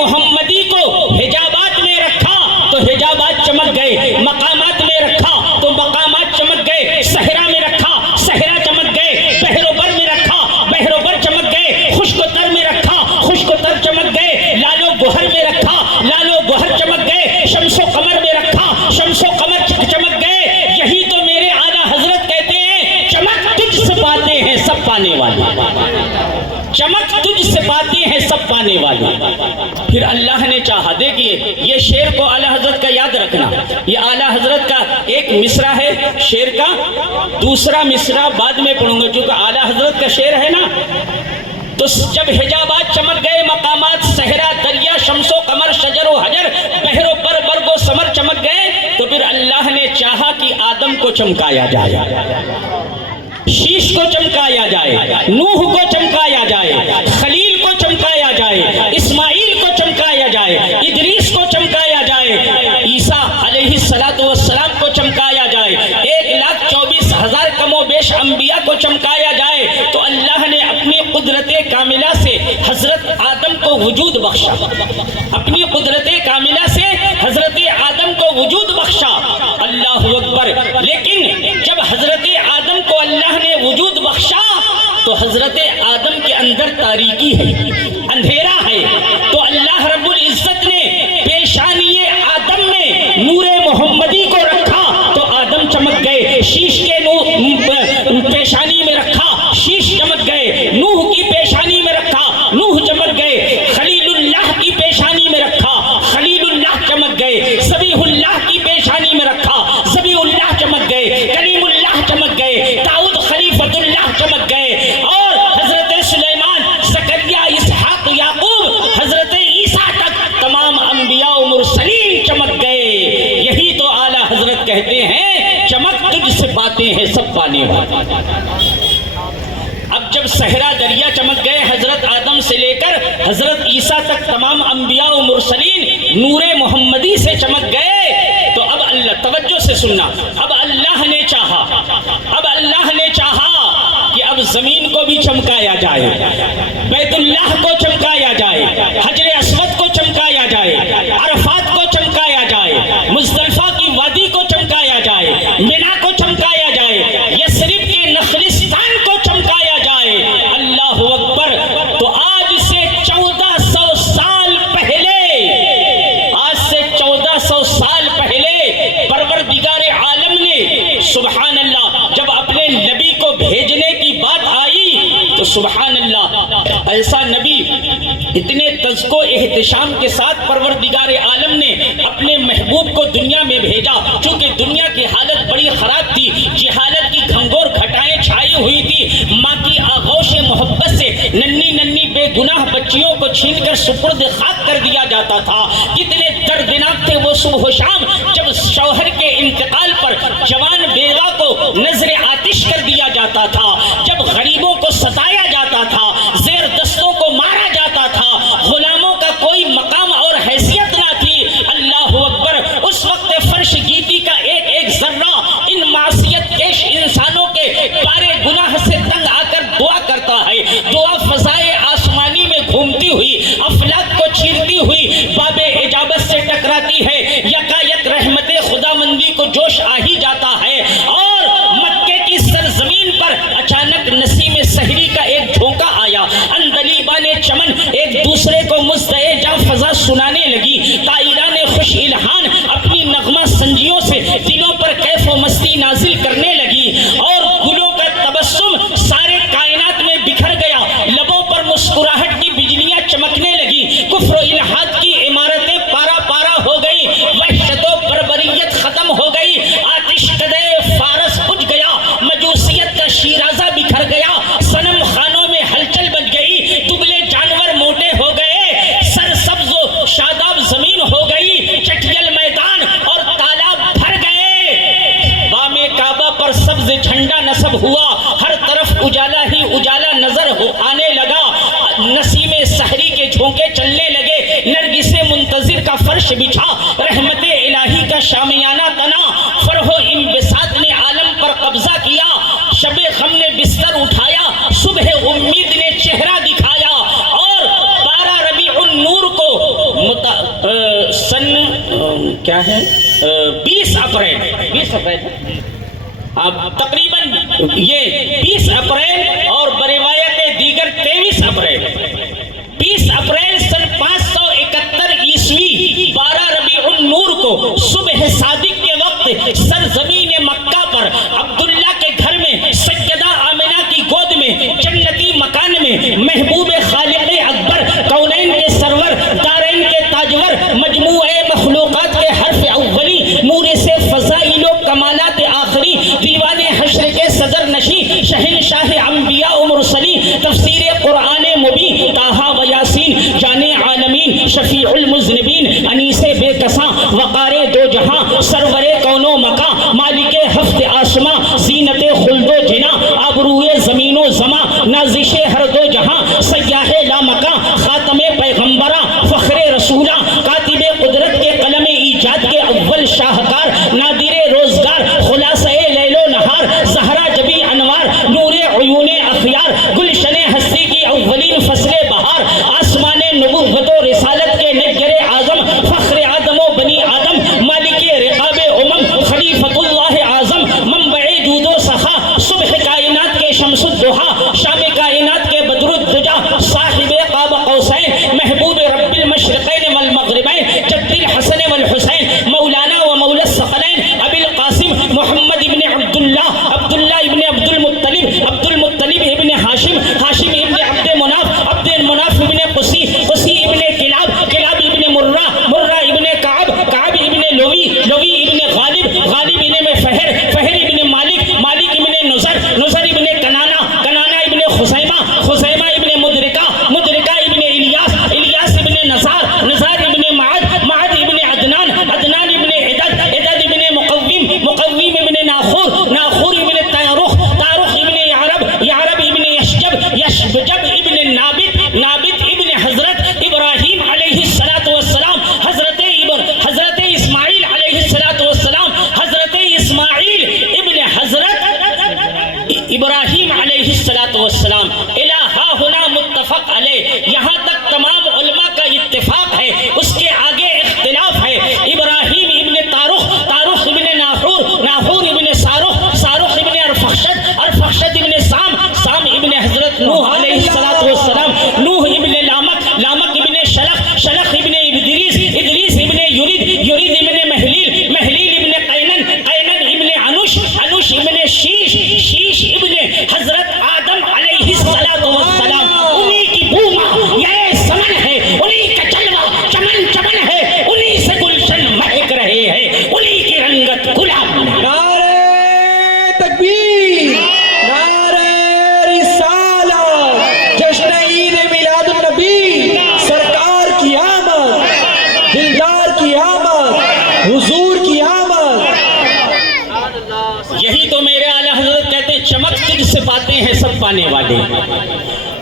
محمدی کو حجابات میں رکھا تو حجابات چمک گئے، مقامات میں رکھا تو مقامات چمک گئے، صحرا میں رکھا صحرا چمک گئے، بحر و بر میں رکھا بحر و بر چمک گئے، خشک و تر میں رکھا خشک و تر چمک گئے، لال و گوہر میں رکھا لال و گوہر چمک گئے، شمس و قمر میں رکھا شمس و قمر چمک گئے۔ یہی تو میرے اعلیٰ حضرت کہتے ہیں چمک تجھ سے پاتے ہیں سب پانے والے، چمک تجھ سے پاتے ہیں سب پانے والے۔ پھر اللہ نے چاہا، دیکھیے یہ شعر کو اعلیٰ حضرت کا یاد رکھنا، یہ اعلیٰ حضرت کا ایک مصرع ہے شعر کا، دوسرا مصرع بعد میں پڑھوں گا کیونکہ اعلیٰ حضرت کا شعر ہے نا۔ تو جب حجابات چمک گئے، مقامات صحرا دریا شمس و قمر شجر و حجر بحر و بر برگ و ثمر چمک گئے، تو پھر اللہ نے چاہا کہ آدم کو چمکایا جائے، شیش کو چمکایا جائے، نوح کو چمکایا جائے، خلیل کو چمکایا جائے، اسماعیل کو چمکایا جائے، ادریس کو چمکایا جائے، عیسیٰ علیہ السلام کو چمکایا جائے، 1,24,000 کم و بیش انبیاء کو چمکایا جائے۔ تو اللہ نے اپنی قدرت کاملہ سے حضرت آدم کو وجود بخشا، اپنی قدرت کاملہ سے حضرت آدم کو وجود بخشا، اللہ اکبر۔ لیکن جب حضرت آدم کو اللہ نے وجود بخشا تو حضرت آدم کے اندر تاریکی ہے، اندھیرا ہے، تو اللہ رب العزت نے پیشانی آدم میں نور محمدی کو رکھا تو آدم چمک گئے، شیش کے پیشانی میں رکھا شیش چمک گئے، نوح کی پیشانی میں رکھا نوح چمک گئے، خلیل اللہ کی پیشانی میں رکھا خلیل اللہ چمک گئے، ذبیح اللہ کی پیشانی میں رکھا ذبیح اللہ چمک گئے، کلیم اللہ چمک گئے، داؤد خلیفۃ اللہ چمک گئے، اور حضرت سلیمان زکریا اسحاق یعقوب حضرت عیسیٰ تک تمام انبیاء و مرسلین چمک گئے۔ یہی تو اعلیٰ حضرت کہتے ہیں چمک تجھ سے پاتے ہیں سب پانے والے۔ اب جب صحرا دریا چمک گئے، حضرت آدم سے لے کر حضرت عیسیٰ تک تمام انبیاء و مرسلین نور محمدی سے چمک گئے، تو اب اللہ توجہ سے سننا، اب اللہ نے چاہا کہ اب زمین کو بھی چمکایا جائے، بیت اللہ کو چمکایا جائے، حجر اسود کو چمکایا جائے، عرفات کو چمکایا جائے، مزدلفہ کی وادی کو چمکایا جائے، مینا کو چمکایا جائے، یثرب کے نخلستان کو چمکایا جائے، اللہ اکبر۔ تو آج سے 1400 سال پہلے پروردگار عالم نے سبحان اللہ جب اپنے نبی کو بھیجنے کی بات آئی تو سبحان اللہ ایسا نبی اتنے تذکو احتشام کے ساتھ پروردگار عالم نے اپنے محبوب کو دنیا میں بھیجا، چونکہ دنیا کی حالت بڑی خراب تھی، جہالت کی گھنگور گھٹائیں چھائی ہوئی تھی، ماں کی آغوش محبت سے ننھی ننھی بے گناہ بچیوں کو چھین کر سپرد خاک کر دیا جاتا تھا۔ کتنے دردناک تھے وہ صبح و شام جب شوہر کے انتقال پر جوان بیوہ کو نظر آتش کر دیا جاتا تھا، جب غریبوں کو ستایا جاتا تھا، زیر دستوں کو مارا جاتا تھا، غلاموں کا کوئی مقام اور حیثیت نہ تھی۔ اللہ اکبر۔ اس وقت فرش گیتی کا ایک ایک ذرہ ان معصیت کیش انسانوں کے بارے گناہ سے تنگ آ کر دعا کرتا ہے، دعا فضائے آسمانی میں گھومتی ہوئی افلاک کو چیرتی ہوئی باب اجابت سے ٹکراتی ہے، یکایک رحمت خدا مندی کو جوش آ ہی جاتا ہے، اور مکے کی سرزمین پر اچانک نسیم سحری کا ایک جھونکا آیا، اندلیبان چمن ایک دوسرے کو مزدئے جاں فضا سنانے لگی، طائران خوش الہان اپنی نغمہ سنجیوں سے دلوں پر کیف و مستی نازل کرنے لگی، اور گلوں کا تبسم سارے کائنات میں بکھر گیا، لبوں پر مسکراہٹ کی بجلیاں چمکنے لگی، کفر و الحاد کی عمارتیں پارا پارا ہو گئی، وحشت و بربریت ختم ہو گئی، آتش کدے فارس بجھ گیا، مجوسیت کا شیرازہ بکھر گیا، صنم خانوں میں ہلچل بچ گئی، دبلے جانور موٹے ہو گئے، سرسبز و شاداب زمین ہو گئی، چٹیل میدان اور تالاب بھر گئے، بام کعبہ پر سبز جھنڈا نصب ہوا، ہر طرف اجالا ہی اجالا نظر آنے لگا، نسیم سحری کے جھونکے چلنے لگے، نرگس منتظر کا فرش بچھا، رحمت الہی کا شامیانہ تنا، فرح و انبساط نے عالم پر قبضہ کیا، شب غم نے بستر اٹھایا، صبح امید نے چہرہ دکھایا، اور 12 ربیع النور کو کیا ہے 20 اپریل اب تقریباً یہ 20 اپریل اور بروایت دیگر 23 اپریل 20 اپریل سن 571 عیسوی 12 ربیع النور کو صبح صادق کے وقت سرزمین مکہ پر عبداللہ کے گھر میں سیدہ آمنہ کی گود میں جنتی مکان میں محبوب خالق اکبر کونین کے سرور دارین کے تاجور مجموعہ مخلوقات کے حرف اولی مورث فضائل و کمالات آخری دیوان حشر کے صدر نشین شہنشاہ انبیاء و مرسلین تفسیر قرآن مبین طٰہٰ و یاسین جان عالمین شفیع المذنبین انیس بے کساں وقار دو جہاں سرور کون و مکاں مالک ہفت آسماں زینت خلد و جنا آبروئے زمین و زماں نازش ہر دو جہاں سیاح لامکاں خاتم پیغمبراں فخر رسولاں کاتب قدرت کے قلم ایجاد کے اول شاہکار نادر روزگار خلاصہ لیل و نہار زہرا جبی انوار نور عیون اخیار گلشن ہستی کی اولین فصل بہار آسمان نبوت و رسالت کے نجر اعظم فخر آدم و بنی آدم مالک رقاب امم خلیفۃ اللہ اعظم منبع جود و سخا صبح کائنات کے شمس الضحیٰ شام کائنات کے بدر الدجا صاحب قاب قوسین محبوب رب المشرقین والمغربین جد الحسن والحسین مولانا و مولا الثقلین ابی القاسم محمد ابن عبداللہ ابن عبد المطلب ابن ہاشم ابن عبد مناف ابن قسی ابن کلاب ابن مرہ ابن کعب ابن لوی ابن غالب ابن فہر ابن مالک ابن نظر ابن کنانہ ابن خزیمہ ابن مدرکہ ابن الیاس ابن نزار ابن معد ابن عدنان ابن عدد ابن مقویم ابن ناخور ابن طارخ ابن یعرب ابن یشبجب ابن نابت ابن حضرت ابراہیم علیہ السلام حضرت اسماعیل علیہ السلام حضرت اسماعیل ابن حضرت ابراہیم علیہ السلام الہا ہونا متفق علیہ یہاں تک تمام علماء کا اتفاق ہے اس کے آگے اختلاف ہے ابراہیم ابن طارخ ابن ناحور ابن سارخ ابن ارفخشد ابن سام ابن حضرت نوح علیہ السلام نوح ابن لامک ابن شلخ ابن ادریس ابن یرید ابن محلیل ابن قینن ابن انوش ابن شیش ابن حضرت آدم علیہ السلام انہی کی بوما یہ سمن ہے انہی کا جلوہ چمن ہے انہی سے گلشن مہک رہے ہیں انہی کی رنگت گلاب ہے نعرہ تکبیر نعرہ رسالت جشن عید میلاد النبی سرکار کی آمد دلدار کی آمد حضور کی آمد یہی تو میرے اعلیٰ حضرت کہتے ہیں چمک تجھ سے باتیں ہیں سب پانے والے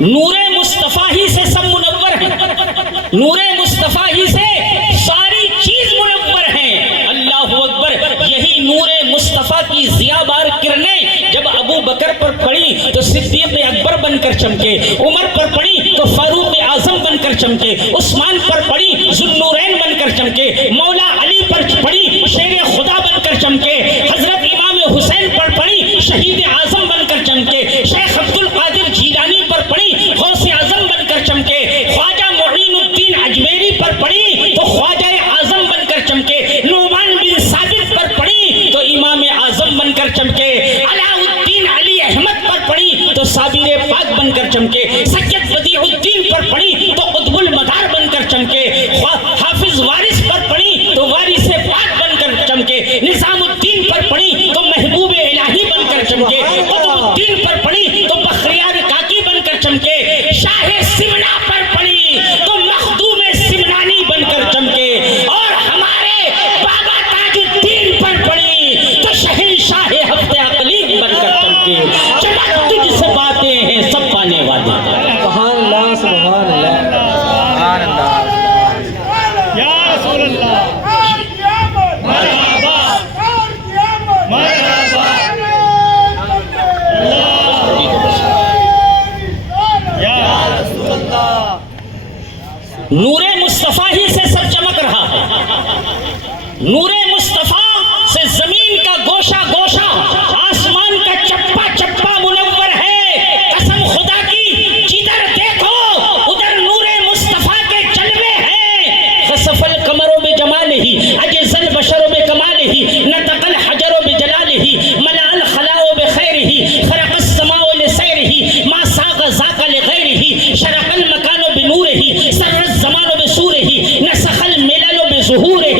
نور مصطفیٰ ہی سے سب منور ہیں نور مصطفیٰ ہی سے ساری چیز منور ہیں اللہ اکبر یہی نور مصطفیٰ کی ضیابار کرنیں جب ابو بکر پر پڑی تو صدیق اکبر بن کر چمکے عمر پر پڑی تو فاروق اعظم بن کر چمکے عثمان پر پڑی ذوالنورین بن کر چمکے مولا علی پر پڑی شیر خدا بن کر چمکے حضرت امام حسین پر پڑی شہید اعظم بن کر چمکے شیخ عبد القادر جیلانی پر پڑی غوث اعظم بن کر چمکے خواجہ معین الدین اجمیری پر پڑی تو خواجہ اعظم بن کر چمکے نعمان بن ثابت پر پڑی تو امام اعظم بن کر چمکے علاء الدین علی احمد پر پڑی تو صابر پاک بن کر چمکے سید بدیع الدین پر پڑی تو قطب المدار بن کر چمکے حافظ وارث پر پڑی تو وارث پاک بن کر چمکے نظام الدین پر پڑی تو محبوب الہی بن کر چمکے قطب الدین پر پڑی تو بخریار کاکی بن کر چمکے شاہ سمنا پر پڑی تو مخدوم سمنانی بن کر چمکے اور ہمارے بابا تاج الدین پر پڑی تو شہنشاہ ہفت اقلیم بن کر چمکے چمک تجھ سے باتیں ہیں سب پانے والے سبحان اللہ سبحان اللہ سبحان اللہ نور مصطفیٰ سے زمین کا گوشہ گوشہ، آسمان کا چپا چپا منور ہے، قسم خدا کی جدھر دیکھو ادھر نور مصطفیٰ کے جلوے ہیں۔ خسف القمر بجمالہ عجز البشر بکمالہ نطق الحجر بجلالہ ملأ الخلاء بخیرہ خرق السماء لسیرہ ما ساغ ذاک لغیرہ شرق المکان بنورہ سر الزمان بسورہ نسخ الملل بظہورہ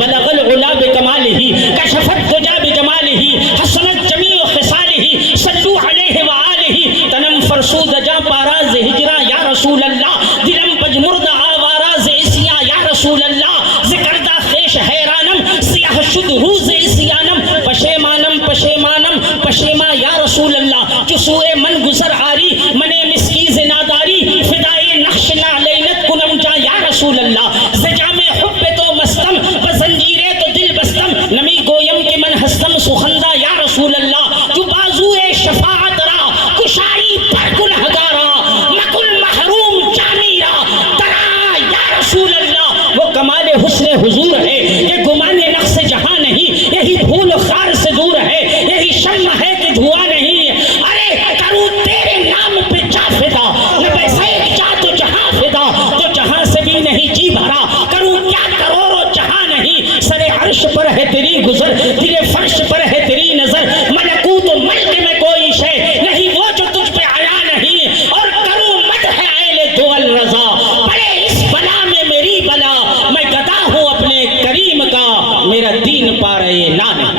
بلغ العلا بکمالہ کشف الدجى بجمالہ حسنت جمیع خصالہ صلو علیہ وآلہ تنم فرسود جا پاراز ہجرا یا رسول اللہ دلم پجمرد آواراز اسیا یا رسول اللہ ذکردہ خیش حیرانم سیاہ شد روز اسیانم پشیمانم پشیمانم پشیما یا رسول اللہ چسوئے من گزر آری منے مسکیز ناداری فدائے نقش نعلینت کنم جا یا رسول اللہ زجام حب تو مستم بزنجیرے تو دل بستم نمی گویم کے من ہستم سخندہ یا رسول اللہ جو بازوئے شفاعت را کشائی پر گنہگارا مکن محروم جامیرا ترا یا رسول اللہ وہ کمال حسن حضور ہے یہ گمان نقص جہاں نہیں یہی پھول خار سے دور ہے یہی شمع ہے کہ دھواں نہیں ارے کروں تیرے نام پہ جا فدا نہ پیسہ ایک جا تو جہاں فدا تو جہاں سے بھی نہیں جی بھرا کروں کیا کروڑوں جہاں نہیں سر عرش پر ہے تیری گزر تیرے فرش پر ہے تیری نظر ملکوت و ملک میں کوئی شے نہیں وہ جو تجھ پہ آیا نہیں اور کروں مدح اہل دو الرضا پڑے اس بلا میں میری بلا میں گدا ہوں اپنے کریم کا میرا دین پا رہے لانے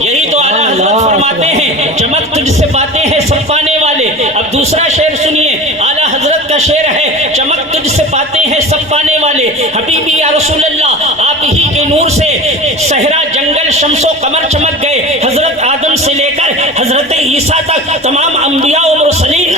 یہی تو اعلیٰ حضرت فرماتے ہیں چمک تجھ سے باتیں ہیں سب پانے والے۔ اب دوسرا شعر سنیے اعلیٰ حضرت کا شعر ہے چمک تجھ سے باتیں ہیں سب پانے والے حبیبی یا رسول اللہ آپ ہی کے نور سے صحرا جنگل شمس و قمر چمک گئے حضرت آدم سے لے کر حضرت عیسیٰ تک تمام انبیاء و مرسلین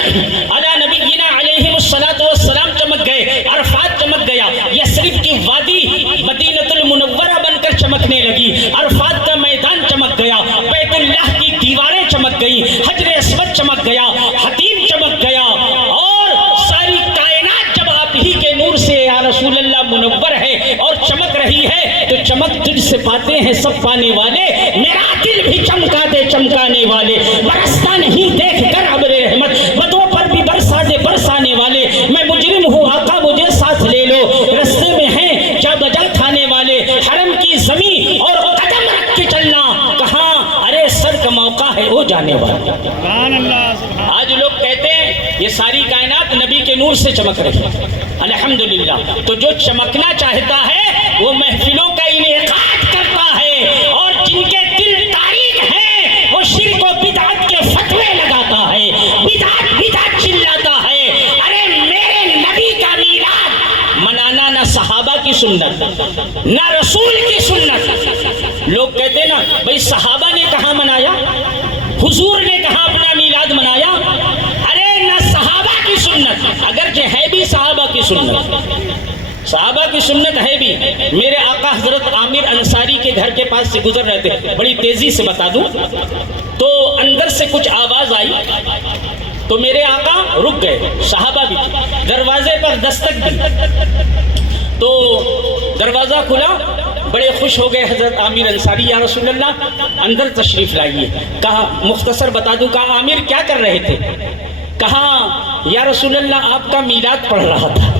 علی نبینا علیہم الصلاۃ والسلام چمک گئے عرفات چمک گیا یثرب کی وادی مدینۃ المنورہ بن کر چمکنے لگی عرفات کا میدان چمک گیا بیت اللہ کی دیواریں چمک گئی حجر اسود چمک گیا حتیم چمک گیا اور ساری کائنات جب آپ ہی کے نور سے یا رسول اللہ منور ہے اور چمک رہی ہے تو چمک تجھ سے پاتے ہیں سب پانے والے میرا دل بھی چمکا دے چمکانے والے برستا نہیں دیکھ کر ابر رحمت بدوں پر بھی برسا دے برسانے والے میں مجرم ہوں آقا مجھے ساتھ لے لو رستے میں ہیں جا بجا کھانے والے حرم کی زمین اور قدم رکھ کے چلنا کہاں ارے سر کا موقع ہے وہ جانے والے۔ آج لوگ کہتے ہیں یہ ساری کائنات نبی کے نور سے چمک رہی ہے الحمدللہ تو جو چمکنا چاہتا ہے وہ محفلوں کا انعقاد کرتا ہے اور جن کے دل تاریک ہیں وہ شرک و بدعت کے فتوے لگاتا ہے بدعت بدعت چلاتا ہے ارے میرے نبی کا میلاد منانا نہ صحابہ کی سنت نہ رسول کی سنت۔ لوگ کہتے ہیں نا بھئی صحابہ نے کہاں منایا حضور نے کہاں اپنا میلاد منایا ارے نہ صحابہ کی سنت اگرچہ ہے بھی صحابہ کی سنت صحابہ کی سنت ہے بھی میرے آقا حضرت عامر انصاری کے گھر کے پاس سے گزر رہے تھے بڑی تیزی سے بتا دوں تو اندر سے کچھ آواز آئی تو میرے آقا رک گئے صحابہ بھی دروازے پر دستک دی تو دروازہ کھلا بڑے خوش ہو گئے حضرت عامر انصاری یا رسول اللہ اندر تشریف لائیے کہا مختصر بتا دوں کہا عامر کیا کر رہے تھے کہا یا رسول اللہ آپ کا میلاد پڑھ رہا تھا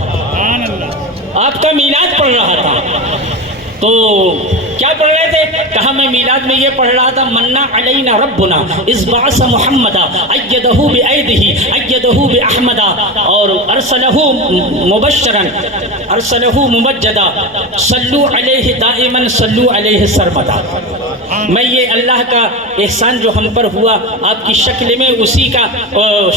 آپ کا میلاد پڑھ رہا تھا تو کیا پڑھ رہے تھے کہا میں میلاد میں یہ پڑھ رہا تھا منا علینا ربنا اذ بعث محمدا ایدہ بایدہ ایدہ باحمدا اور ارسلہ مبشرا ارسلہ ممجدا صلو علیہ دائما صلو علیہ سرمدا میں یہ اللہ کا احسان جو ہم پر ہوا آپ کی شکل میں اسی کا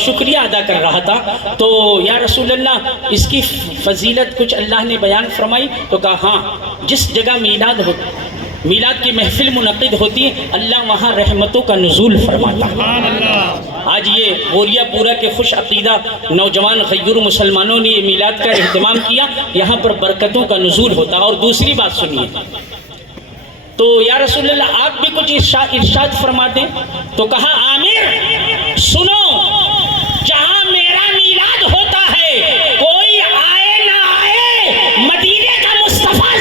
شکریہ ادا کر رہا تھا تو یا رسول اللہ اس کی فضیلت کچھ اللہ نے بیان فرمائی تو کہا ہاں جس جگہ میلاد کی محفل منعقد ہوتی ہے اللہ وہاں رحمتوں کا نزول فرماتا ہے۔ آج یہ غوریہ پورا کے خوش عقیدہ نوجوان غیور مسلمانوں نے یہ میلاد کا اہتمام کیا یہاں پر برکتوں کا نزول ہوتا ہے۔ اور دوسری بات سنیے تو یا رسول اللہ آپ بھی کچھ ارشاد فرما دیں تو کہا عامر سنو جہاں میرا میلاد ہوتا ہے کوئی آئے نہ آئے مدینے کا مصطفیٰ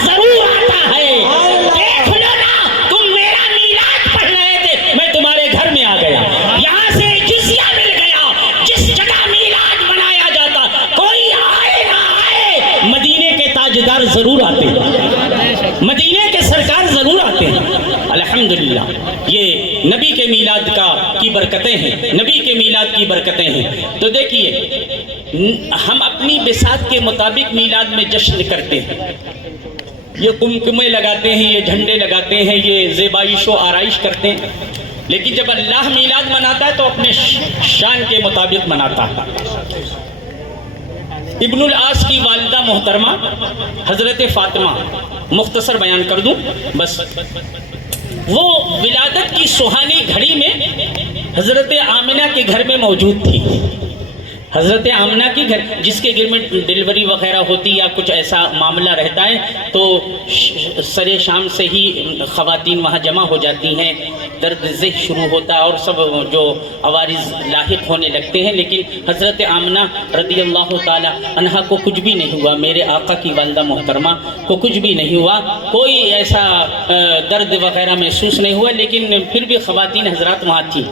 برکتیں ہیں، نبی کے میلاد کی برکتیں ہیں۔ تو دیکھیے ہم اپنی بساط کے مطابق میلاد میں جشن کرتے ہیں، یہ قمقمے لگاتے ہیں، یہ جھنڈے لگاتے ہیں، یہ زیبائش و آرائش کرتے ہیں، لیکن جب اللہ میلاد مناتا ہے تو اپنے شان کے مطابق مناتا ہے۔ ابن العاص کی والدہ محترمہ حضرت فاطمہ، مختصر بیان کر دوں بس، وہ ولادت کی سہانی گھڑی میں حضرت آمنہ کے گھر میں موجود تھی۔ حضرت آمنہ کی گھر جس کے گھر میں ڈیلیوری وغیرہ ہوتی یا کچھ ایسا معاملہ رہتا ہے تو سر شام سے ہی خواتین وہاں جمع ہو جاتی ہیں، درد ذہ شروع ہوتا ہے اور سب جو عوارض لاحق ہونے لگتے ہیں، لیکن حضرت آمنہ رضی اللہ تعالی عنہا کو کچھ بھی نہیں ہوا، میرے آقا کی والدہ محترمہ کو کچھ بھی نہیں ہوا، کوئی ایسا درد وغیرہ محسوس نہیں ہوا، لیکن پھر بھی خواتین حضرات وہاں تھیں،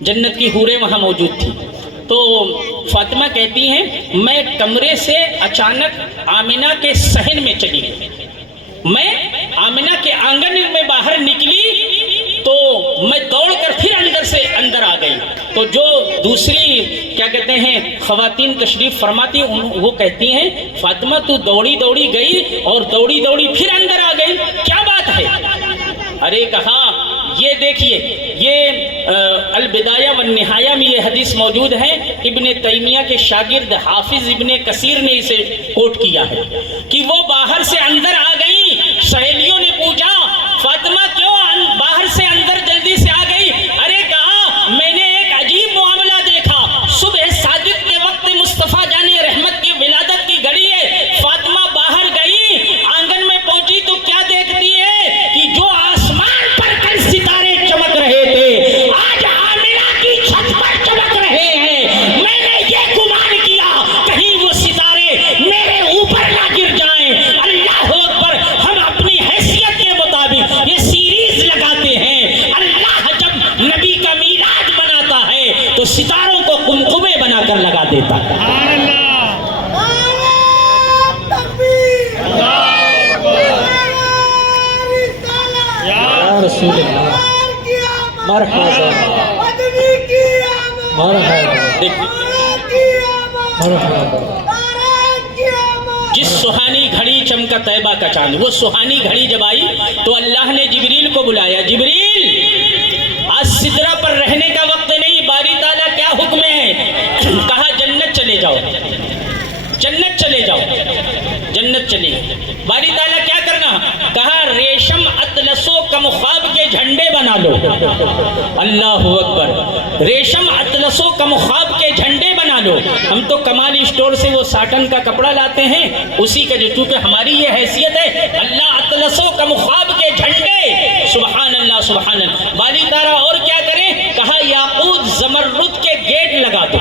جنت کی حوریں وہاں موجود تھیں۔ تو فاطمہ کہتی ہیں میں کمرے سے اچانک آمنہ کے صحن میں چلی گئی، میں آمنہ کے آنگن میں باہر نکلی تو میں دوڑ کر پھر اندر آ گئی، تو جو دوسری کیا کہتے ہیں خواتین تشریف فرماتی وہ کہتی ہیں فاطمہ تو دوڑی دوڑی گئی اور دوڑی دوڑی پھر اندر آ گئی، کیا بات ہے؟ ارے کہا یہ دیکھیے، یہ البدایہ والنہایہ میں یہ حدیث موجود ہے، ابن تیمیہ کے شاگرد حافظ ابن کثیر نے اسے کوٹ کیا ہے کہ وہ باہر سے اندر آ گئی، سہیلیوں نے پوچھا فاطمہ کیوں باہر سے اندر جلدی سے آ گئی؟ ارے کہا میں نے ایک عجیب معاملہ دیکھا، صبح صادق کے وقت مصطفیٰ جان رحمت کی ولادت کی گھڑی ہے، فاطمہ باہر گئی، آنگن میں پہنچی تو کیا دیکھتی ہے کہ جو آسمان پر کل ستارے چمک رہے تھے آج آمنہ کی چھت پر چمک رہے ہیں۔ میں نے یہ گمان کیا کہیں وہ ستارے میرے اوپر نہ گر جائیں۔ اللہ اکبر، ہم اپنی حیثیت کے مطابق یہ سیریز لگاتے ہیں، اللہ جب نبی کا میلاد مناتا ہے تو ستاروں کو قمقمے بنا کر لگا دیتا ہے۔ رسول اللہ مرحبا مرحبا۔ جس سہانی گھڑی چمکا طیبہ کا چاند، وہ سہانی گھڑی جب آئی تو اللہ نے جبریل کو بلایا، جبریل آج سدرہ پر رہنے کا وقت نہیں، باری تعالیٰ کیا حکم ہے؟ کہا جنت چلے جاؤ، جنت چلے جاؤ، جنت چلے۔ باری تعالیٰ کیا کرنا؟ کہا ریشم اطلسوں کم خواب کے جھنڈے بنا لو۔ اللہ اکبر، ریشم اطلسوں کم خواب کے جھنڈے بنا لو۔ ہم تو کمال اسٹور سے وہ ساٹن کا کپڑا لاتے ہیں، اسی کا جو چونکہ ہماری یہ حیثیت ہے، اللہ اطلسوں کم خواب کے جھنڈے، سبحان اللہ سبحان اللہ۔ باری تعالیٰ اور کیا کریں؟ کہا یاقوت زمرد کے گیٹ لگا دو۔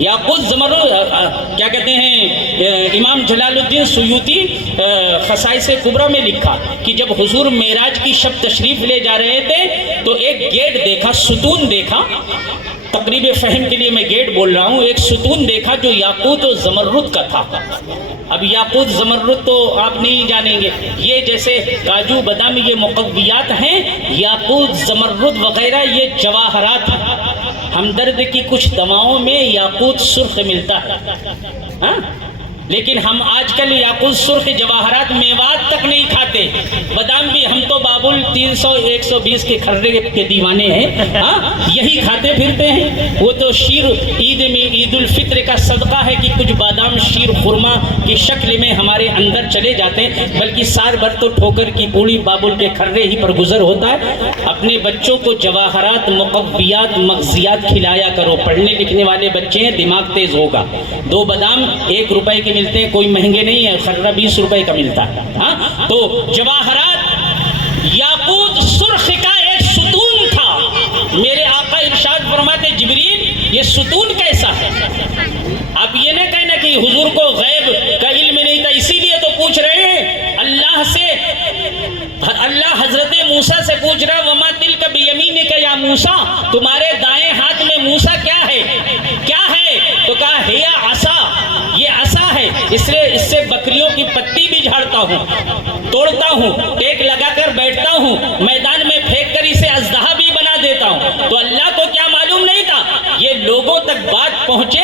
یاقوت زمرد کیا کہتے ہیں، امام جلال الدین سیوطی خصائص کبریٰ میں لکھا کہ جب حضور معراج کی شب تشریف لے جا رہے تھے تو ایک گیٹ دیکھا، ستون دیکھا، تقریب فہم کے لیے میں گیٹ بول رہا ہوں، ایک ستون دیکھا جو یاقوت و زمرد کا تھا۔ اب یاقوت زمرد تو آپ نہیں جانیں گے، یہ جیسے کاجو بادام یہ مقویات ہیں، یاقوت زمرد وغیرہ یہ جواہرات ہیں۔ ہمدرد کی کچھ دواؤں میں یاقوت سرخ ملتا ہے، ہاں؟ لیکن ہم آج کل یاقوت سرخ جواہرات میوات تک نہیں کھاتے، بادام بھی ہم تو بابل 300 120 کے کھرے کے دیوانے ہیں، ہاں یہی کھاتے پھرتے ہیں۔ وہ تو شیر عید میں عید الفطر کا صدقہ ہے کہ کچھ بادام شیر خورما کی شکل میں ہمارے اندر چلے جاتے ہیں، بلکہ سال بھر تو ٹھوکر کی پوڑی بابل کے کھرے ہی پر گزر ہوتا ہے۔ اپنے بچوں کو جواہرات مقویات مغزیات کھلایا کرو، پڑھنے لکھنے والے بچے ہیں، دماغ تیز ہوگا۔ 2 بادام 1 روپے کے ملتے ہیں، کوئی مہنگے نہیں ہے، خرہ 20 روپے کا ملتا ہے، ہاں؟ تو جواہرات یاقوت سرخ کا ایک ستون تھا۔ میرے آقا ارشاد فرماتے جبریل یہ ستون کیسا ہے؟ آپ یہ نہ کہنا کہ حضور کو غیب کا علم نہیں تھا، اسی لیے تو پوچھ رہے ہیں اللہ سے۔ اللہ حضرت موسیٰ سے پوچھ رہا وما تلک بیمینک یا موسیٰ، تمہارے دائیں ہاتھ میں موسیٰ کیا ہے؟ کیا ہے؟ تو کہا ہے عصا، یہ عصا ہے، اس سے بکریوں کی پتی بھی جھاڑتا ہوں، توڑتا ہوں، ٹیک لگا کر بیٹھتا ہوں، میدان میں پھینک کر اسے تک بات پہنچے،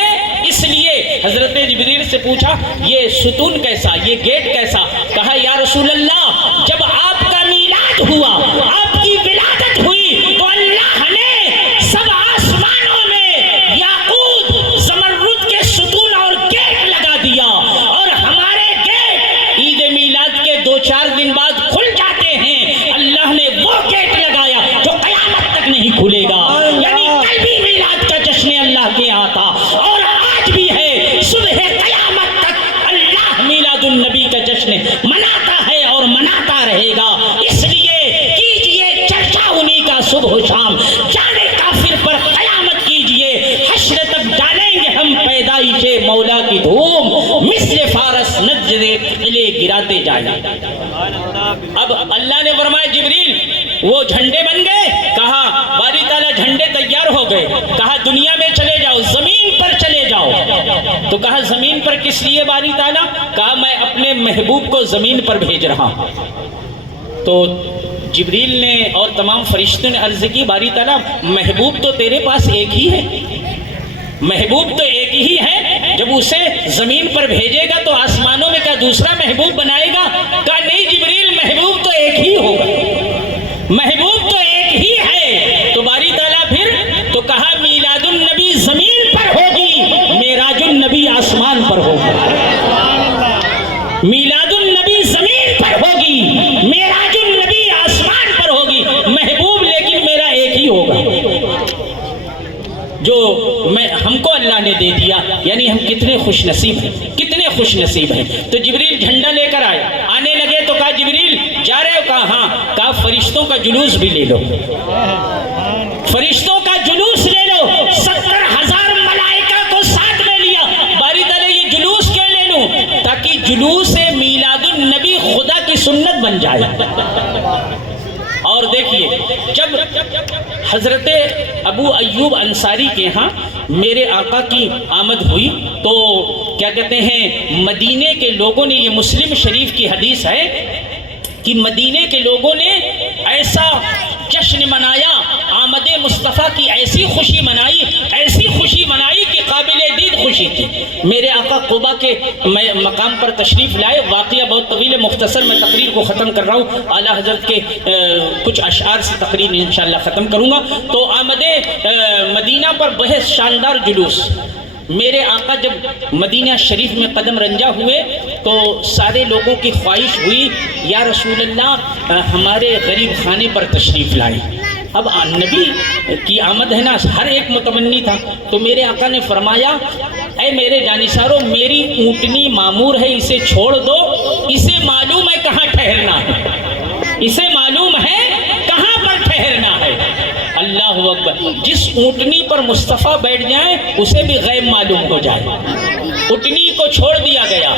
اس لیے حضرت جبریل سے پوچھا یہ ستون کیسا، یہ گیٹ کیسا؟ کہا یا رسول اللہ جب آپ کا میلاد ہوا، آپ کی ولادت ہوئی، تو اللہ نے سب آسمانوں میں یاقوت زمرد کے ستون اور گیٹ لگا دیا، اور ہمارے گیٹ عید میلاد کے 2-4 دن بعد کھل جاتے ہیں، اللہ نے وہ گیٹ لگایا جو قیامت تک نہیں کھلے گا۔ یعنی کل بھی میلاد کا جشن اللہ کے یہاں تھا اور آج بھی ہے، صبح قیامت تک اللہ میلاد النبی کا جشن مناتا ہے اور مناتا رہے گا۔ اس لیے کیجئے چرچا انہی کا صبح و شام، جانے کافر پر قیامت کیجئے، حشر تک ڈالیں گے ہم پیدائش مولا کی دھوم، مثل فارس نجرے قلعے گراتے جائیں۔ اب اللہ نے فرمایا جبریل وہ جھنڈے بن گئے؟ کہا باری تعالیٰ جھنڈے تیار ہو گئے۔ کہا دنیا میں چلے جاؤ، زمین پر چلے جاؤ۔ تو کہا زمین پر کس لیے باری تعالیٰ؟ کہا میں اپنے محبوب کو زمین پر بھیج رہا ہوں۔ تو جبریل نے اور تمام فرشتوں نے عرض کی باری تعالیٰ محبوب تو تیرے پاس ایک ہی ہے، محبوب تو ایک ہی ہے، جب اسے زمین پر بھیجے گا تو آسمانوں میں کیا دوسرا محبوب بنائے گا؟ کہا نہیں جبریل محبوب تو ایک ہی ہوگا، محبوب تو ایک ہی ہے۔ تو باری تعالیٰ پھر تو کہا میلاد النبی زمین پر ہوگی، معراج النبی آسمان پر ہوگی۔ میلاد النبی زمین پر ہوگی، معراج النبی آسمان پر ہوگی، محبوب لیکن میرا ایک ہی ہوگا جو ہم کو اللہ نے دے دیا۔ یعنی ہم کتنے خوش نصیب ہیں، کتنے خوش نصیب ہیں۔ تو جبریل جھنڈا لے کر آئے، آنے لگے تو کہا جبریل جا رہے ہو؟ کہا ہاں۔ کہا فرشتوں کا جلوس بھی لے لو، فرشتوں کا جلوس لے لو، 70,000 ملائکہ کو ساتھ میں لیا۔ باری تعالیٰ یہ جلوس کیوں لے لوں؟ تاکہ جلوس میلاد النبی خدا کی سنت بن جائے۔ اور دیکھیے جب حضرت ابو ایوب انصاری کے ہاں میرے آقا کی آمد ہوئی تو کیا کہتے ہیں مدینے کے لوگوں نے، یہ مسلم شریف کی حدیث ہے کہ مدینے کے لوگوں نے ایسا جشن منایا، آمد مصطفیٰ کی ایسی خوشی منائی، ایسی خوشی منائی کہ قابل دید خوشی تھی۔ میرے آقا قبا کے مقام پر تشریف لائے، واقعہ بہت طویل ہے، مختصر میں تقریر کو ختم کر رہا ہوں، اعلیٰ حضرت کے کچھ اشعار سے تقریر انشاءاللہ ختم کروں گا۔ تو آمد مدینہ پر بہت شاندار جلوس۔ میرے آقا جب مدینہ شریف میں قدم رنجا ہوئے تو سارے لوگوں کی خواہش ہوئی یا رسول اللہ ہمارے غریب خانے پر تشریف لائیں۔ اب نبی کی آمد ہے نا، ہر ایک متمنی تھا۔ تو میرے آقا نے فرمایا اے میرے جانثارو میری اونٹنی معمور ہے، اسے چھوڑ دو، اسے معلوم ہے کہاں ٹھہرنا ہے، اسے معلوم ہے کہاں پر ٹھہرنا ہے۔ اللہ اکبر، جس اونٹنی پر مصطفیٰ بیٹھ جائیں اسے بھی غیب معلوم ہو جائے۔ اونٹنی کو چھوڑ دیا گیا۔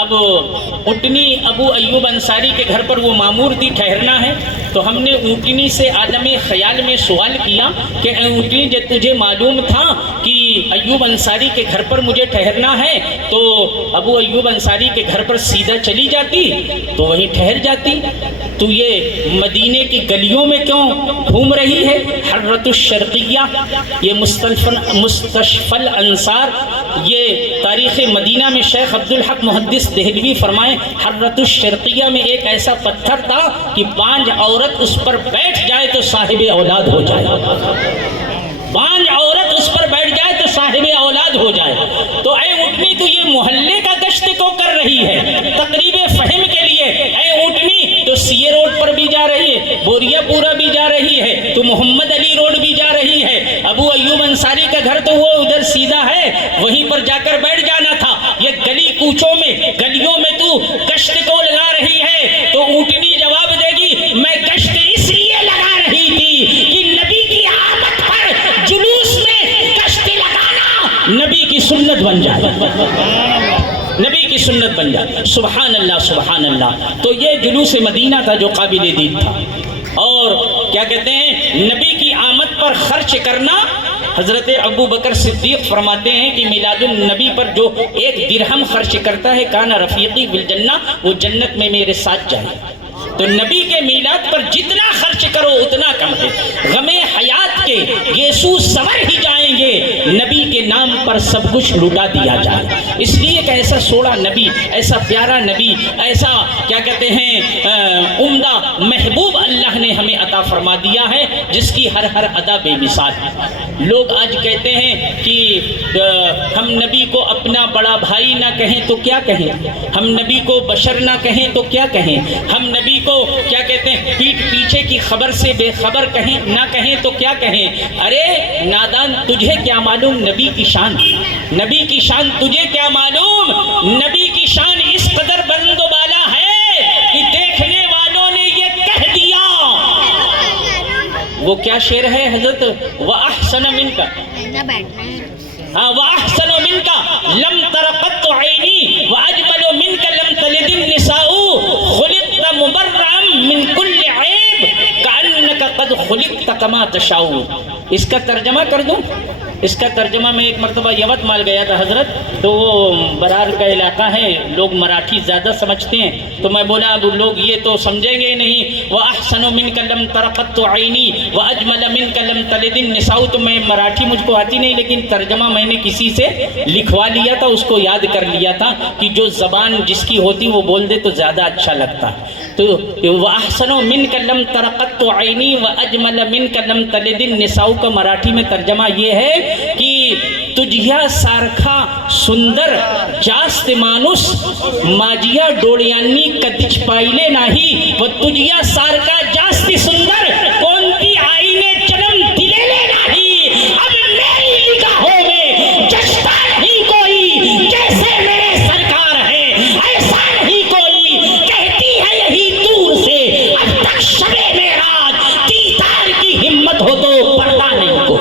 اب اونٹنی ابو ایوب انصاری کے گھر پر وہ معمور تھی، ٹھہرنا ہے۔ تو ہم نے اونٹنی سے عالم خیال میں سوال کیا کہ اے اونٹنی جب تجھے معلوم تھا کہ ایوب انصاری کے گھر پر مجھے ٹھہرنا ہے تو ابو ایوب انصاری کے گھر پر سیدھا چلی جاتی تو وہیں ٹھہر جاتی، تو یہ مدینے کی گلیوں میں کیوں گھوم رہی ہے؟ حرۃ الشرقیہ، یہ مستشفى الانصار، یہ تاریخ مدینہ میں شیخ عبدالحق محدث دہلوی فرمائے حرۃ الشرقیہ میں ایک ایسا پتھر تھا کہ 5 عورت اس پر بیٹھ جائے تو صاحب اولاد ہو جائے، 5 عورت اس پر بیٹھ جائے تو صاحب اولاد ہو جائے۔ تو اے اونٹنی تو یہ محلے کا گشت کو کر رہی ہے تقریب فہم کے لیے، اے اونٹنی تو سی روڈ پر بھی جا رہی ہے، بوریا پورا بھی جا رہی ہے، تو محمد علی روڈ بھی جا رہی ہے، ابو ایوب انصاری کا گھر تو وہ ادھر سیدھا ہے، وہیں پر جا کر بیٹھ جانا تھا۔ یہ گلی کوچوں میں گلیوں میں تو گشت کو لگا رہی ہے، تو اونٹنی جواب دے گی میں گشت اس لیے لگا رہی تھی کہ نبی کی آمد پر جلوس میں گشت لگانا نبی کی سنت بن جائے، نبی کی سنت بن جائے۔ سبحان اللہ سبحان اللہ۔ تو یہ جلوس مدینہ تھا جو قابل دید تھا۔ اور کیا کہتے ہیں نبی کی آمد پر خرچ کرنا، حضرت ابو بکر صدیق فرماتے ہیں کہ میلاد النبی پر جو 1 درہم خرچ کرتا ہے کانا رفیقی بالجنہ، وہ جنت میں میرے ساتھ جائے۔ تو نبی کے میلاد پر جتنا خرچ کرو اتنا کم ہے۔ غم حیات کے یسوع سنور ہی جائیں گے، نبی کے نام پر سب کچھ لٹا دیا جائے. اس لیے ایک ایسا سوڑا نبی، ایسا پیارا نبی، ایسا کیا کہتے ہیں عمدہ محبوب اللہ نے ہمیں عطا فرما دیا ہے جس کی ہر ادا بے مثال ہے. لوگ آج کہتے ہیں کہ ہم نبی کو اپنا بڑا بھائی نہ کہیں تو کیا کہیں، ہم نبی کو بشر نہ کہیں تو کیا کہیں، ہم نبی کو کیا کہتے ہیں پیٹھ پیچھے کی خبر سے بے خبر کہیں نہ کہیں تو کیا کہیں. ارے نادان، تجھے کیا معلوم نبی کی شان، نبی کی شان تجھے کیا معلوم. نبی کی شان اس قدر بلند و بالا ہے کہ دیکھنے والوں نے یہ کہہ دیا. وہ کیا شعر ہے حضرت، وَأَحْسَنَ مِنْكَ، وَأَحْسَنُ مِنْكَ لَمْ تَرَ قَطُّ عَيْنِي وَأَجْمَلُ مِنْكَ لَمْ تَلِدِ النِّسَاءُ خُلِقْتَ مُبَرَّأً مِنْ كُلِّ عَيْبٍ كَأَنَّكَ قَدْ خُلِقْتَ كَمَا تَشَاءُ. اس کا ترجمہ کر دوں. اس کا ترجمہ میں ایک مرتبہ یوت مال گیا تھا حضرت، تو وہ برار کا علاقہ ہے، لوگ مراٹھی زیادہ سمجھتے ہیں، تو میں بولا اب لوگ یہ تو سمجھیں گے نہیں. وَأَحْسَنُ مِنْكَ لَمْ تَرَ قَطُّ عَيْنِي وَأَجْمَلَ مِنْكَ لَمْ تَلِدِ النِّسَاءُ. تو میں مراٹھی مجھ کو آتی نہیں، لیکن ترجمہ میں نے کسی سے لکھوا لیا تھا، اس کو یاد کر لیا تھا کہ جو زبان جس کی ہوتی وہ بول دے تو زیادہ اچھا لگتا. تو وَأَحْسَنُ مِنْكَ لَمْ تَرَ قَطُّ عَيْنِي وَأَجْمَلَ مِنْكَ لَمْ تَلِدِ النِّسَاءُ کا مراٹھی میں ترجمہ یہ ہے کہ تجھیا سارکھا سندر جاست مانوس ماجیا ڈوڑیانی کدچ پائلے نہیں و تجھیا سارکا جاستی سندر کونتی آئینے چلم دلیلے نہیں. اب میری نگاہوں میں جشتا نہیں کوئی جیسے میرے سرکار ہے، ایسا نہیں کوئی کہتی ہے یہی دور سے اب تک شب معراج دیدار کی ہمت ہو تو پردہ نہیں کو.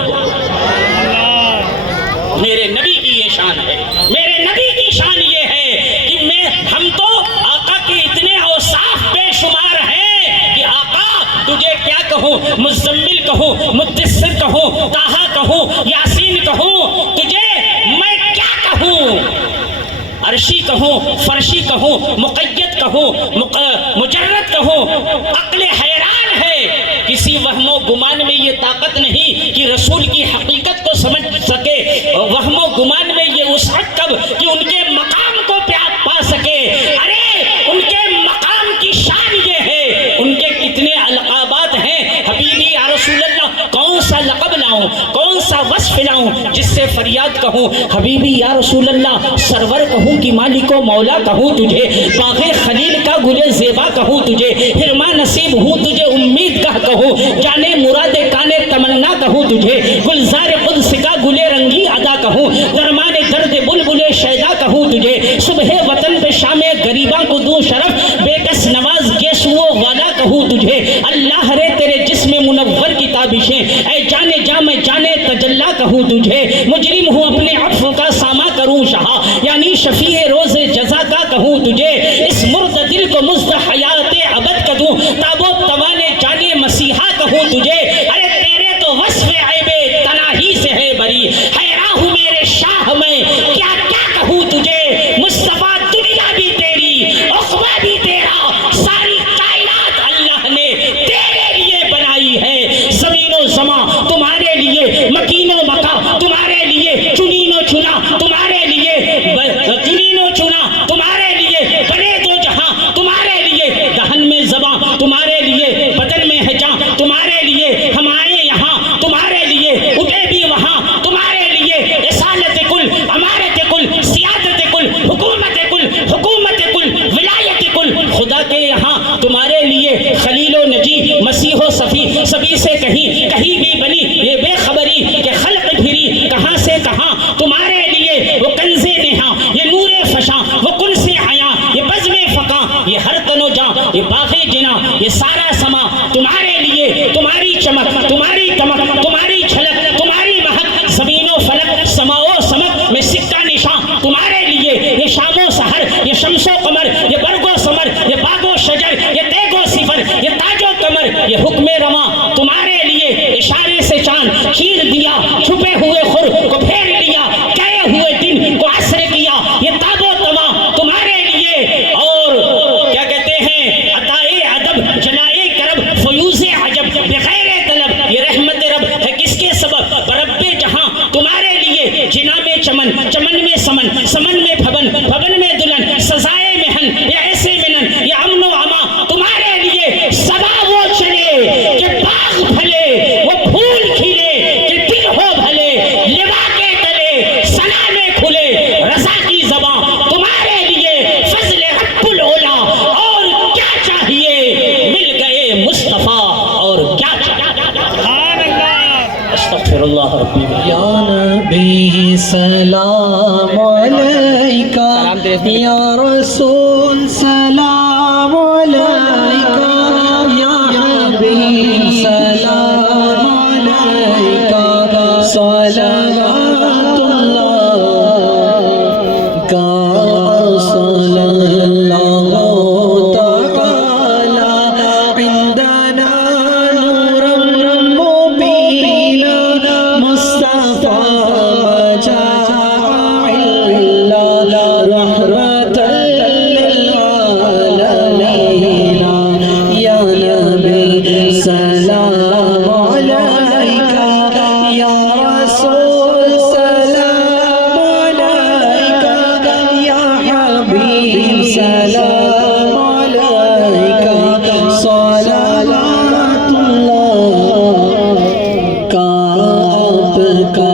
میرے نبی کی یہ شان ہے، میرے نبی کی شان یہ ہے کہ ہم تو آقا کے اتنے اوصاف بے شمار ہیں کہ آقا تجھے کیا کہوں، مزمل کہوں، مدثر کہوں، طٰہٰ کہوں، یاسین کہوں، تجھے میں کیا کہوں. عرشی کہوں، فرشی کہوں، مقید کہوں، مجرد کہوں. عقل حیران ہے، کسی وہم و گمان میں یہ طاقت نہیں کہ رسول کی حقیقت کو سمجھ سکے. وہم و گمان میں یہ وسعت کب کہ ان کے مقام کو پا سکے. ارے ان کے مقام کی شان یہ ہے، ان کے کتنے القابات ہیں. حبیبی یا رسول اللہ، کون سا لقب لاؤں، کون سا وصف لاؤں جس سے فریاد کہوں. حبیبی یا رسول اللہ، سرور کہوں کہ مالک و مولا کہوں تجھے، باغ خلیل کا گل زیبا کہوں تجھے، حرما نصیب ہوں تجھے امید گاہ کہوں، جانے مراد کانے تمنا کہوں تجھے، گلزار قدس کا گل رنگی ادا کہوں، درمان درد بلبل شیدا کہوں تجھے، صبح وطن پہ شام غریباں کو دوں شرف، بے کس نواز یسوع والا کہوں تجھے. اللہ رے تیرے جسم منور کی تابشیں، اے جانے جا میں جانے تجلا کہوں تجھے، مجرم ہوں اپنے عفو کا ساما کروں شہا، یعنی شفیع روز جزا کا کہوں تجھے، اس مرد دل کو مزد حیات ابد کا دوں، تاب و توانے جانے مسیحا کہوں تجھے. ارے تیرے تو وصف عیب تناہی سے ہے بری، حیران ہوں میرے شاہ میں کیا کیا کہوں تجھے. مصطفیٰ دنیا بھی تیری، عقبہ بھی تیرا، ساری کائنات اللہ نے تیرے لیے بنائی ہے. زمین و زمان تمہارے لیے، مکین و مکا تمہارے لیے، چنین و چنا تمہارے لیے، چنین و چنا تمہارے لیے، بنے دو جہاں تمہارے لیے، دہن میں زباں تمہارے لیے، بدن میں ہے جاں تمہارے لیے، ہم آئے یہاں تمہارے لیے، اٹھے بھی وہاں تمہارے لیے. رسالت کل، امارت کل، سیادت کل، حکومت کل، حکومت کل، ولایت کل خدا کے یہاں تمہارے لیے. خلیل و نجی، مسیح و صفی، سبھی سے کہیں کہیں بھی بنی یہ بے خبری کہ خلق پھری کہاں سے کہاں تمہارے لیے. وہ کنز نہاں، یہ نور فشاں، وہ کن سے آیاں، یہ بزم فقاں، یہ ہر تن و جاں، یہ باغ جنا، یہ سارا سما تمہارے لیے. تمہاری چمک، تمہاری تمک، تمہاری جھلک، تمہاری مہک، زمین و فلک، سما و سمک میں سکہ نشاں تمہارے لیے. یہ شام و سحر، یہ شمس و قمر، یہ برگ و ثمر، یہ باغ و شجر، یہ دیگ و صفر، یہ تاج و کمر، یہ حکم رواں تمہارے لیے. اشارے سے چاند استغفراللہ ربی یا نبی سلام علیکہ، یا رسول سلام علیکہ، یا حبیب سلام علیکہ، صلوات اللہ کا صلی اللہ تعالی عندنا نورا مبینا مصطفیٰ جاعل رحمة للعالمین، یا نبی سلام علیکہ، یا رسول سلام علیکہ، یا حبیب سلام علیکہ، صلوات اللہ کا آپ کا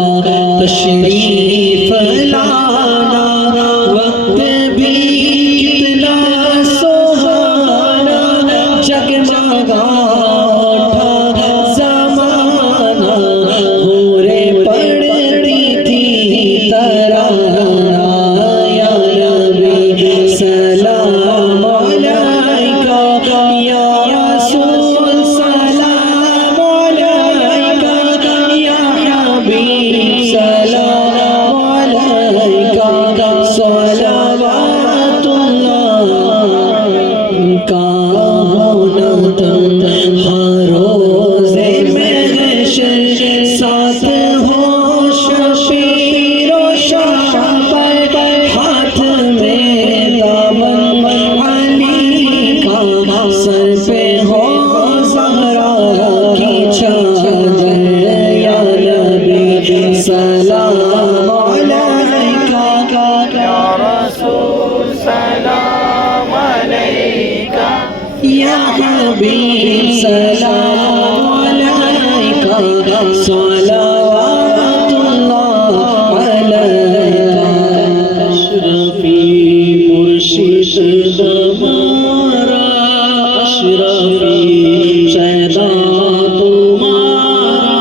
تشریف لانا وقت بھی کتنا سہانا، جگمگا اٹھا زمانہ، حوریں پڑھتی تھی ترانہ، یا نبی سلام علیکہ، یا رسول سلام علیکہ، یا حبیب سلام علیکہ، صلوات اللہ کا ہونا تم ہر روز محشر، ساتھ ہو شبیر و شعبہ، ہاتھ میں دامن علی کا، سر پہ ہو زہرا کی چادر، یا نبی سلام علیکہ، یا رسول سلام علیکہ، یا حبیب سلام علیکہ، صلوات اللہ علیکہ، اشرفی مرشد ہمارا، اشرفی شہدا تمہارا،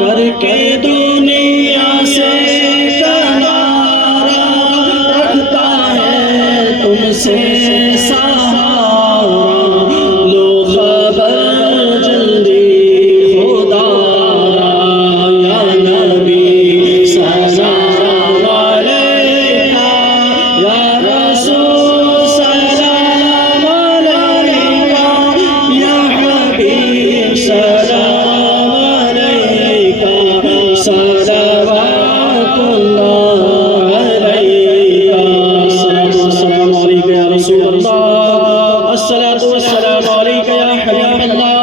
کر کے دنیا سے کنارہ، رکھتا ہے تم سے سہارا، لو خبر جلدی خدا را، یا نبی سلام علیکہ، یا رسول سلام علیکہ، یا حبیب سلام علیکہ، صلوات اللہ علیکہ، السلام علیکہ یا رسول اللہ، الصلاۃ والسلام علیکہ یا حبیب اللہ،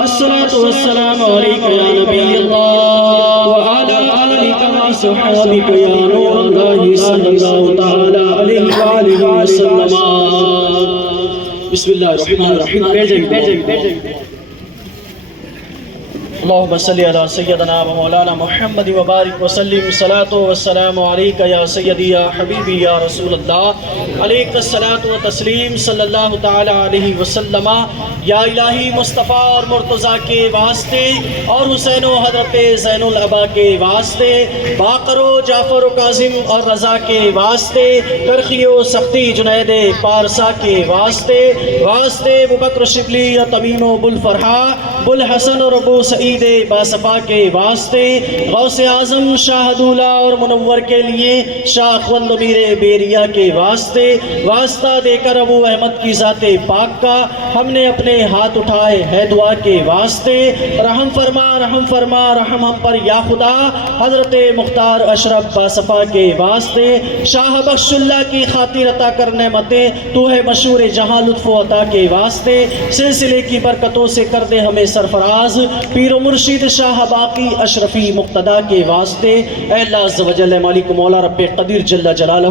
الصلاۃ والسلام علیکہ یا نبی اللہ، وعلی آلک وصحبک یا نور اللہ صلی اللہ تعالی علیہ وآلہ وسلم۔ بسم اللہ الرحمن الرحیم۔ اللہم صلی علی سیدنا و مولانا محمد وبارک وسلم، صلاۃ والسلام علیکہ یا سیدی یا حبیبی یا رسول اللہ، علیک الصلاۃ و تسلیم صلی اللہ تعالی علیہ وسلم۔ یا الہی مصطفیٰ اور مرتضیٰ کے واسطے، اور حسین و حضرت زین العبا کے واسطے، باقر و جعفر و کاظم اور رضا کے واسطے، کرخی و سختی جنید پارسا کے واسطے، واسطے ابوبکر شبلی اور تمیم و بلفرحا، بلحسن اور ابو سعید باصفا کے واسطے، غوث اعظم شاہ دولہ اور منور کے لیے شاہ اخوند میر بیریا کے واسطے، واسطہ دے کر ابو احمد کی ذات پاک کا ہم نے اپنے ہاتھ اٹھائے ہے دعا کے واسطے، رحم فرما رحم فرما رحم ہم پر یا خدا، حضرت مختار اشرف باصفا کے واسطے، شاہ بخش اللہ کی خاطر عطا کر نعمتیں تو ہے مشہور جہاں لطف و عطا کے واسطے، سلسلے کی برکتوں سے کر دے ہمیں سرفراز، پیر و مرشد شاہ باقی اشرفی مقتدا کے واسطے، اے اللہ عز و جل مالک مولا رب قدیر جل جلالہ،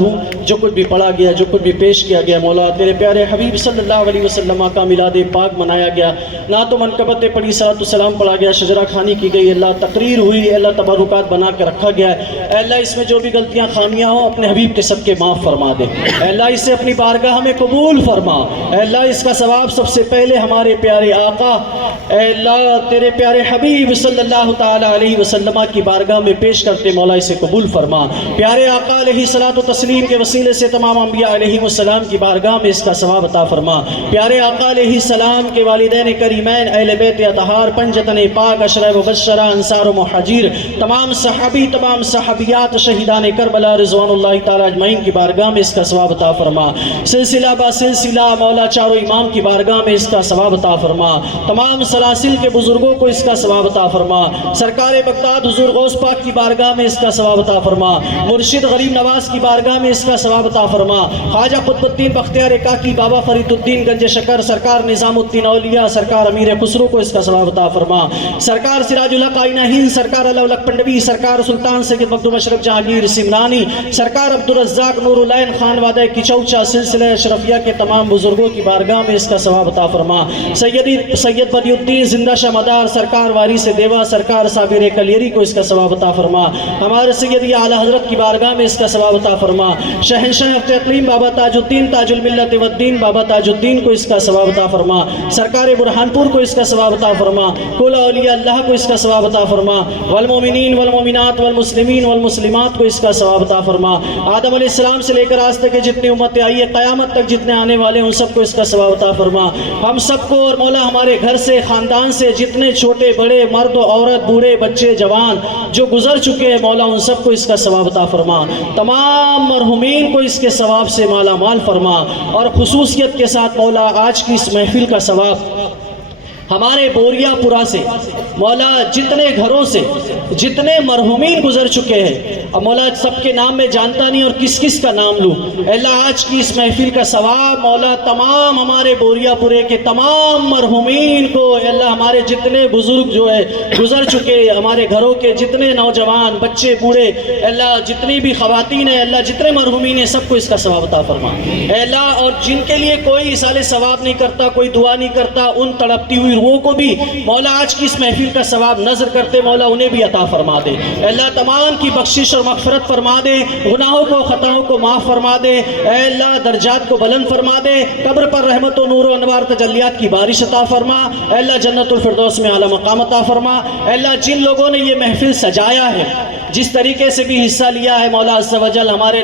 جو کچھ بھی پڑھا گیا جو کچھ بھی پیش کیا گیا مولا تیرے پیارے حبیب صلی اللہ علیہ وسلم کا میلاد پاک منایا گیا، نہ تو منقبت پڑھی صلاۃ السلام پڑھا گیا، شجرہ خوانی کی گئی، اللہ تقریر ہوئی، اللہ تبرکات بنا کے رکھا گیا ہے، اے اللہ اس میں جو بھی غلطیاں خامیاں ہوں اپنے حبیب کے صدقے معاف فرما دے، اے اللہ اسے اپنی بارگاہ میں قبول فرما، اے اللہ اس کا ثواب سب سے پہلے ہمارے پیارے آقا، اے اللہ تیرے پیارے حبیب حبیب صلی اللہ تعالی علیہ وسلم کی بارگاہ میں پیش کرتے مولا اسے قبول فرما۔ پیارے آقا علیہ الصلوۃ والتسلیم کے وسیلے سے تمام انبیاء علیہ السلام کی بارگاہ میں اس کا ثواب عطا فرما۔ پیارے آقا علیہ السلام کے والدین کریمین، اہل بیت اطہار، پنجتن پاک، اشرف مبشرہ، انصار و مہاجر، تمام صحابی، تمام صحابیات، شہیدان کربلا رضوان اللہ تعالی اجمعین کی بارگاہ میں اس کا ثواب عطا فرما۔ سلسلہ با سلسلہ مولا چاروں امام کی بارگاہ میں اس کا ثواب عطا فرما۔ تمام سلاسل کے بزرگوں کو اس کا ثواب عطا فرما۔ سرکار بغداد حضور غوث پاک کی بارگاہ میں اس کا ثواب عطا فرما۔ مرشد غریب نواز کی بارگاہ میں اس کا ثواب عطا فرما۔ خواجہ قطب الدین بختیار کاکی، بابا فرید الدین گنج شکر، سرکار نظام الدین اولیاء، سرکار امیر خسرو کو اس کا ثواب عطا فرما۔ سرکار سراج الحق آئینہ ہند، سرکار اللہ الحق پنڈوی، سرکار سلطان سید مخدوم اشرف جہانگیر سمنانی، سرکار عبدالرزاق نور العین خان وادہ کچوچا، سلسلہ اشرفیہ کے تمام بزرگوں کی بارگاہ میں اس کا ثواب عطا فرما۔ سید بدی الدین زندہ شاہ مدار، سرکار وارث دیوا، سرکار صابر کلیری کو اس کا ثواب عطا فرما۔ ہمارے سیدی اعلیٰ حضرت کی بارگاہ میں اس کا ثواب عطا فرما۔ شہنشاہ اقلیم بابا تاج الدین تاج الملت والدین، بابا تاج الدین کو اس کا ثواب عطا فرما۔ سرکار برہان پور کو اس کا ثواب عطا فرما۔ کل اولیاء اللہ کو اس کا ثواب عطا فرما۔ والمومنین والمومنات والمسلمین والمسلمات کو اس کا ثواب عطا فرما۔ آدم علیہ السلام سے لے کر آج تک جتنی امتیں آئی ہے، قیامت تک جتنے آنے والے ہیں، ان سب کو اس کا ثواب عطا فرما۔ ہم سب کو اور مولا ہمارے گھر سے، خاندان سے جتنے چھوٹے بڑے مرد و عورت، بوڑھے بچے جوان جو گزر چکے ہیں، مولا ان سب کو اس کا ثواب عطا فرما۔ تمام مرحومین کو اس کے ثواب سے مالا مال فرما، اور خصوصیت کے ساتھ مولا آج کی اس محفل کا ثواب ہمارے بوریا پورا سے، مولا جتنے گھروں سے جتنے مرحومین گزر چکے ہیں، اب مولا سب کے نام میں جانتا نہیں اور کس کس کا نام لوں، اللہ آج کی اس محفل کا ثواب مولا تمام ہمارے بوریا پورے کے تمام مرحومین کو، اللہ ہمارے جتنے بزرگ جو ہے گزر چکے، ہمارے گھروں کے جتنے نوجوان بچے بوڑھے، اللہ جتنی بھی خواتین ہیں، اللہ جتنے مرحومین ہیں، سب کو اس کا ثواب عطا فرما اے اللہ۔ اور جن کے لیے کوئی اصال ثواب نہیں کرتا، کوئی دعا نہیں کرتا، ان تڑپتی ہوئی روحوں کو بھی مولا آج کی اس محفل کا ثواب نظر کرتے مولا انہیں بھی عطا فرما دے اے اللہ۔ تمام کی بخشش اور مغفرت فرما دے، گناہوں کو خطاؤں کو معاف فرما دے اے اللہ، درجات کو بلند فرما دے، قبر پر رحمت و نور و انوار تجلیات کی بارش عطا فرما اے اللہ، جنت الفردوس میں اعلیٰ مقام عطا فرما اے اللہ۔ جن لوگوں نے یہ محفل سجایا ہے، جس طریقے سے بھی حصہ لیا ہے مولا عز و جل، ہمارے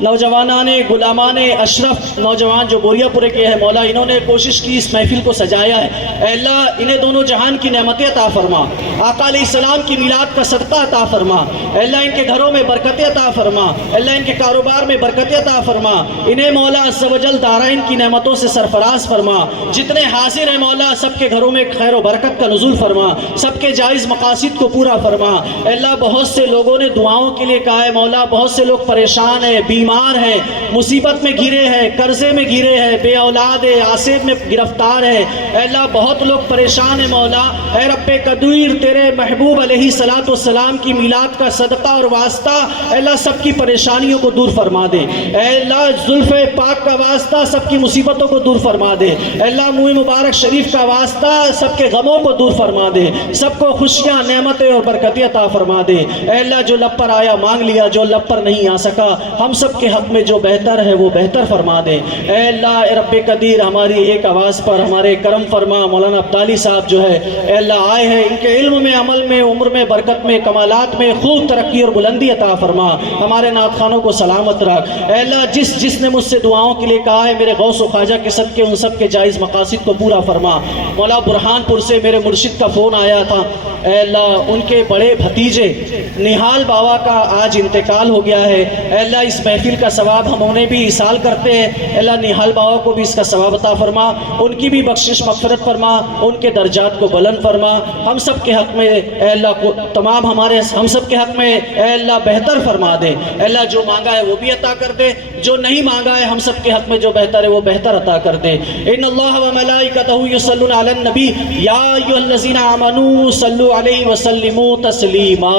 نوجوانان غلامان اشرف نوجوان جو بوریا پورے کے ہیں مولا، انہوں نے کوشش کی اس محفل کو سجایا ہے اے اللہ، انہیں دونوں جہان کی نعمتیں عطا فرما، آقا علیہ السلام کی میلاد کا صدقہ عطا فرما اے اللہ، ان کے گھروں میں برکتیں عطا فرما اے اللہ، ان کے کاروبار میں برکتیں عطا فرما، انہیں مولا عز و جل دارائن کی نعمتوں سے سرفراز فرما، جتنے حاضر ہیں مولا سب کے گھروں میں خیر و برکت کا نزول فرما، سب کے جائز مقاصد کو پورا فرما اے اللہ۔ بہت سے لوگوں نے دعاؤں کے لیے کہا ہے مولا، بہت سے لوگ پریشان ہیں، بیمار ہیں، مصیبت میں گھرے ہیں، قرضے میں گھرے ہیں، بے اولاد ہے، آصف میں گرفتار ہے اے اللہ، بہت لوگ پریشان ہیں مولا اے رب قدیر، تیرے محبوب علیہ الصلوۃ والسلام کی میلاد کا صدقہ اور واسطہ اے اللہ سب کی پریشانیوں کو دور فرما دے اے اللہ، زلف پاک کا واسطہ سب کی مصیبتوں کو دور فرما دے اے اللہ، منہ مبارک شریف کا واسطہ سب کے غموں کو دور فرما دے، سب کو خوشیاں نعمتیں اور برکتیں عطا فرما دے اے اللہ۔ جو لب پر آیا مانگ لیا، جو لب پر نہیں آ سکا، ہم سب کے حق میں جو بہتر ہے وہ بہتر فرما دے اے اللہ۔ اے رب قدیر، ہماری ایک آواز پر ہمارے کرم فرما، مولانا عبدالی صاحب جو ہے اے اللہ آئے ہیں، ان کے علم میں، عمل میں، عمر میں، برکت میں، کمالات میں خوب ترقی اور بلندی عطا فرما، ہمارے نعت خوانوں کو سلامت رکھ اے اللہ۔ جس نے مجھ سے دعاؤں کے لیے کہا ہے، میرے غوث و خواجہ کے صدقے ان سب کے جائز مقاصد کو پورا فرما مولا۔ برہان پور سے میرے مرشد کا فون آیا تھا اے اللہ، ان کے بڑے بھتیجے نہال بابا کا آج انتقال ہو گیا ہے اے اللہ، اس محفل کا ثواب ہم انہیں بھی ایصال کرتے ہیں اے اللہ، نہال بابا کو بھی اس کا ثواب عطا فرما، ان کی بھی بخشش مغفرت فرما، ان کے درجات کو بلند فرما، ہم سب کے حق میں اے اللہ کو تمام ہم سب کے حق میں اے اللہ بہتر فرما دے اے اللہ، جو مانگا ہے وہ بھی عطا کر دے، جو نہیں مانگا ہے ہم سب کے حق میں جو بہتر ہے وہ بہتر عطا کر دے۔ ان اللہ و ملائکتہ یصلون علی النبی یا ایھا الذین آمنوا صلوا علیہ وسلموا تسلیما۔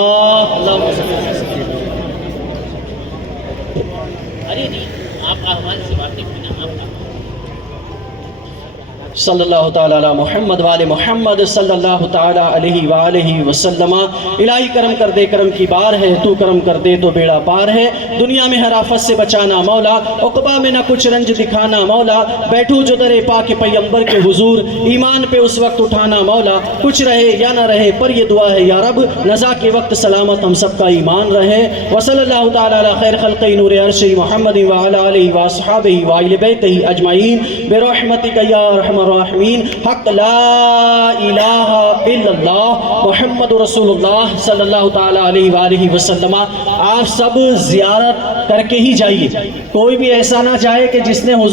ارے نہیں، آپ آہوال سے باتیں کرنا، صلی اللہ تعالیٰ علی محمد وآل محمد صلی اللہ تعالیٰ علیہ وآلہ وسلم۔ الہی کرم کر دے، کرم کی بار ہے، تو کرم کر دے تو بیڑا پار ہے۔ دنیا میں ہر آفت سے بچانا مولا، عقبہ میں نہ کچھ رنج دکھانا مولا۔ بیٹھوں جو در پاک پیمبر کے حضور، ایمان پہ اس وقت اٹھانا مولا۔ کچھ رہے یا نہ رہے پر یہ دعا ہے یا رب، نزا کے وقت سلامت ہم سب کا ایمان رہے۔ وصلی اللہ تعالیٰ علی خیر خلق نور عرش محمد وعلی آلہ واصحابہ وآل بیتہ اجمعین برحمتک یا ارحم الراحمین۔ حق لا الہ الا اللہ محمد رسول اللہ صلی اللہ تعالیٰ علیہ وآلہ وسلم۔ آپ سب زیارت کر کے ہی جائیے، کوئی بھی ایسا نہ چاہے کہ جس نے حضور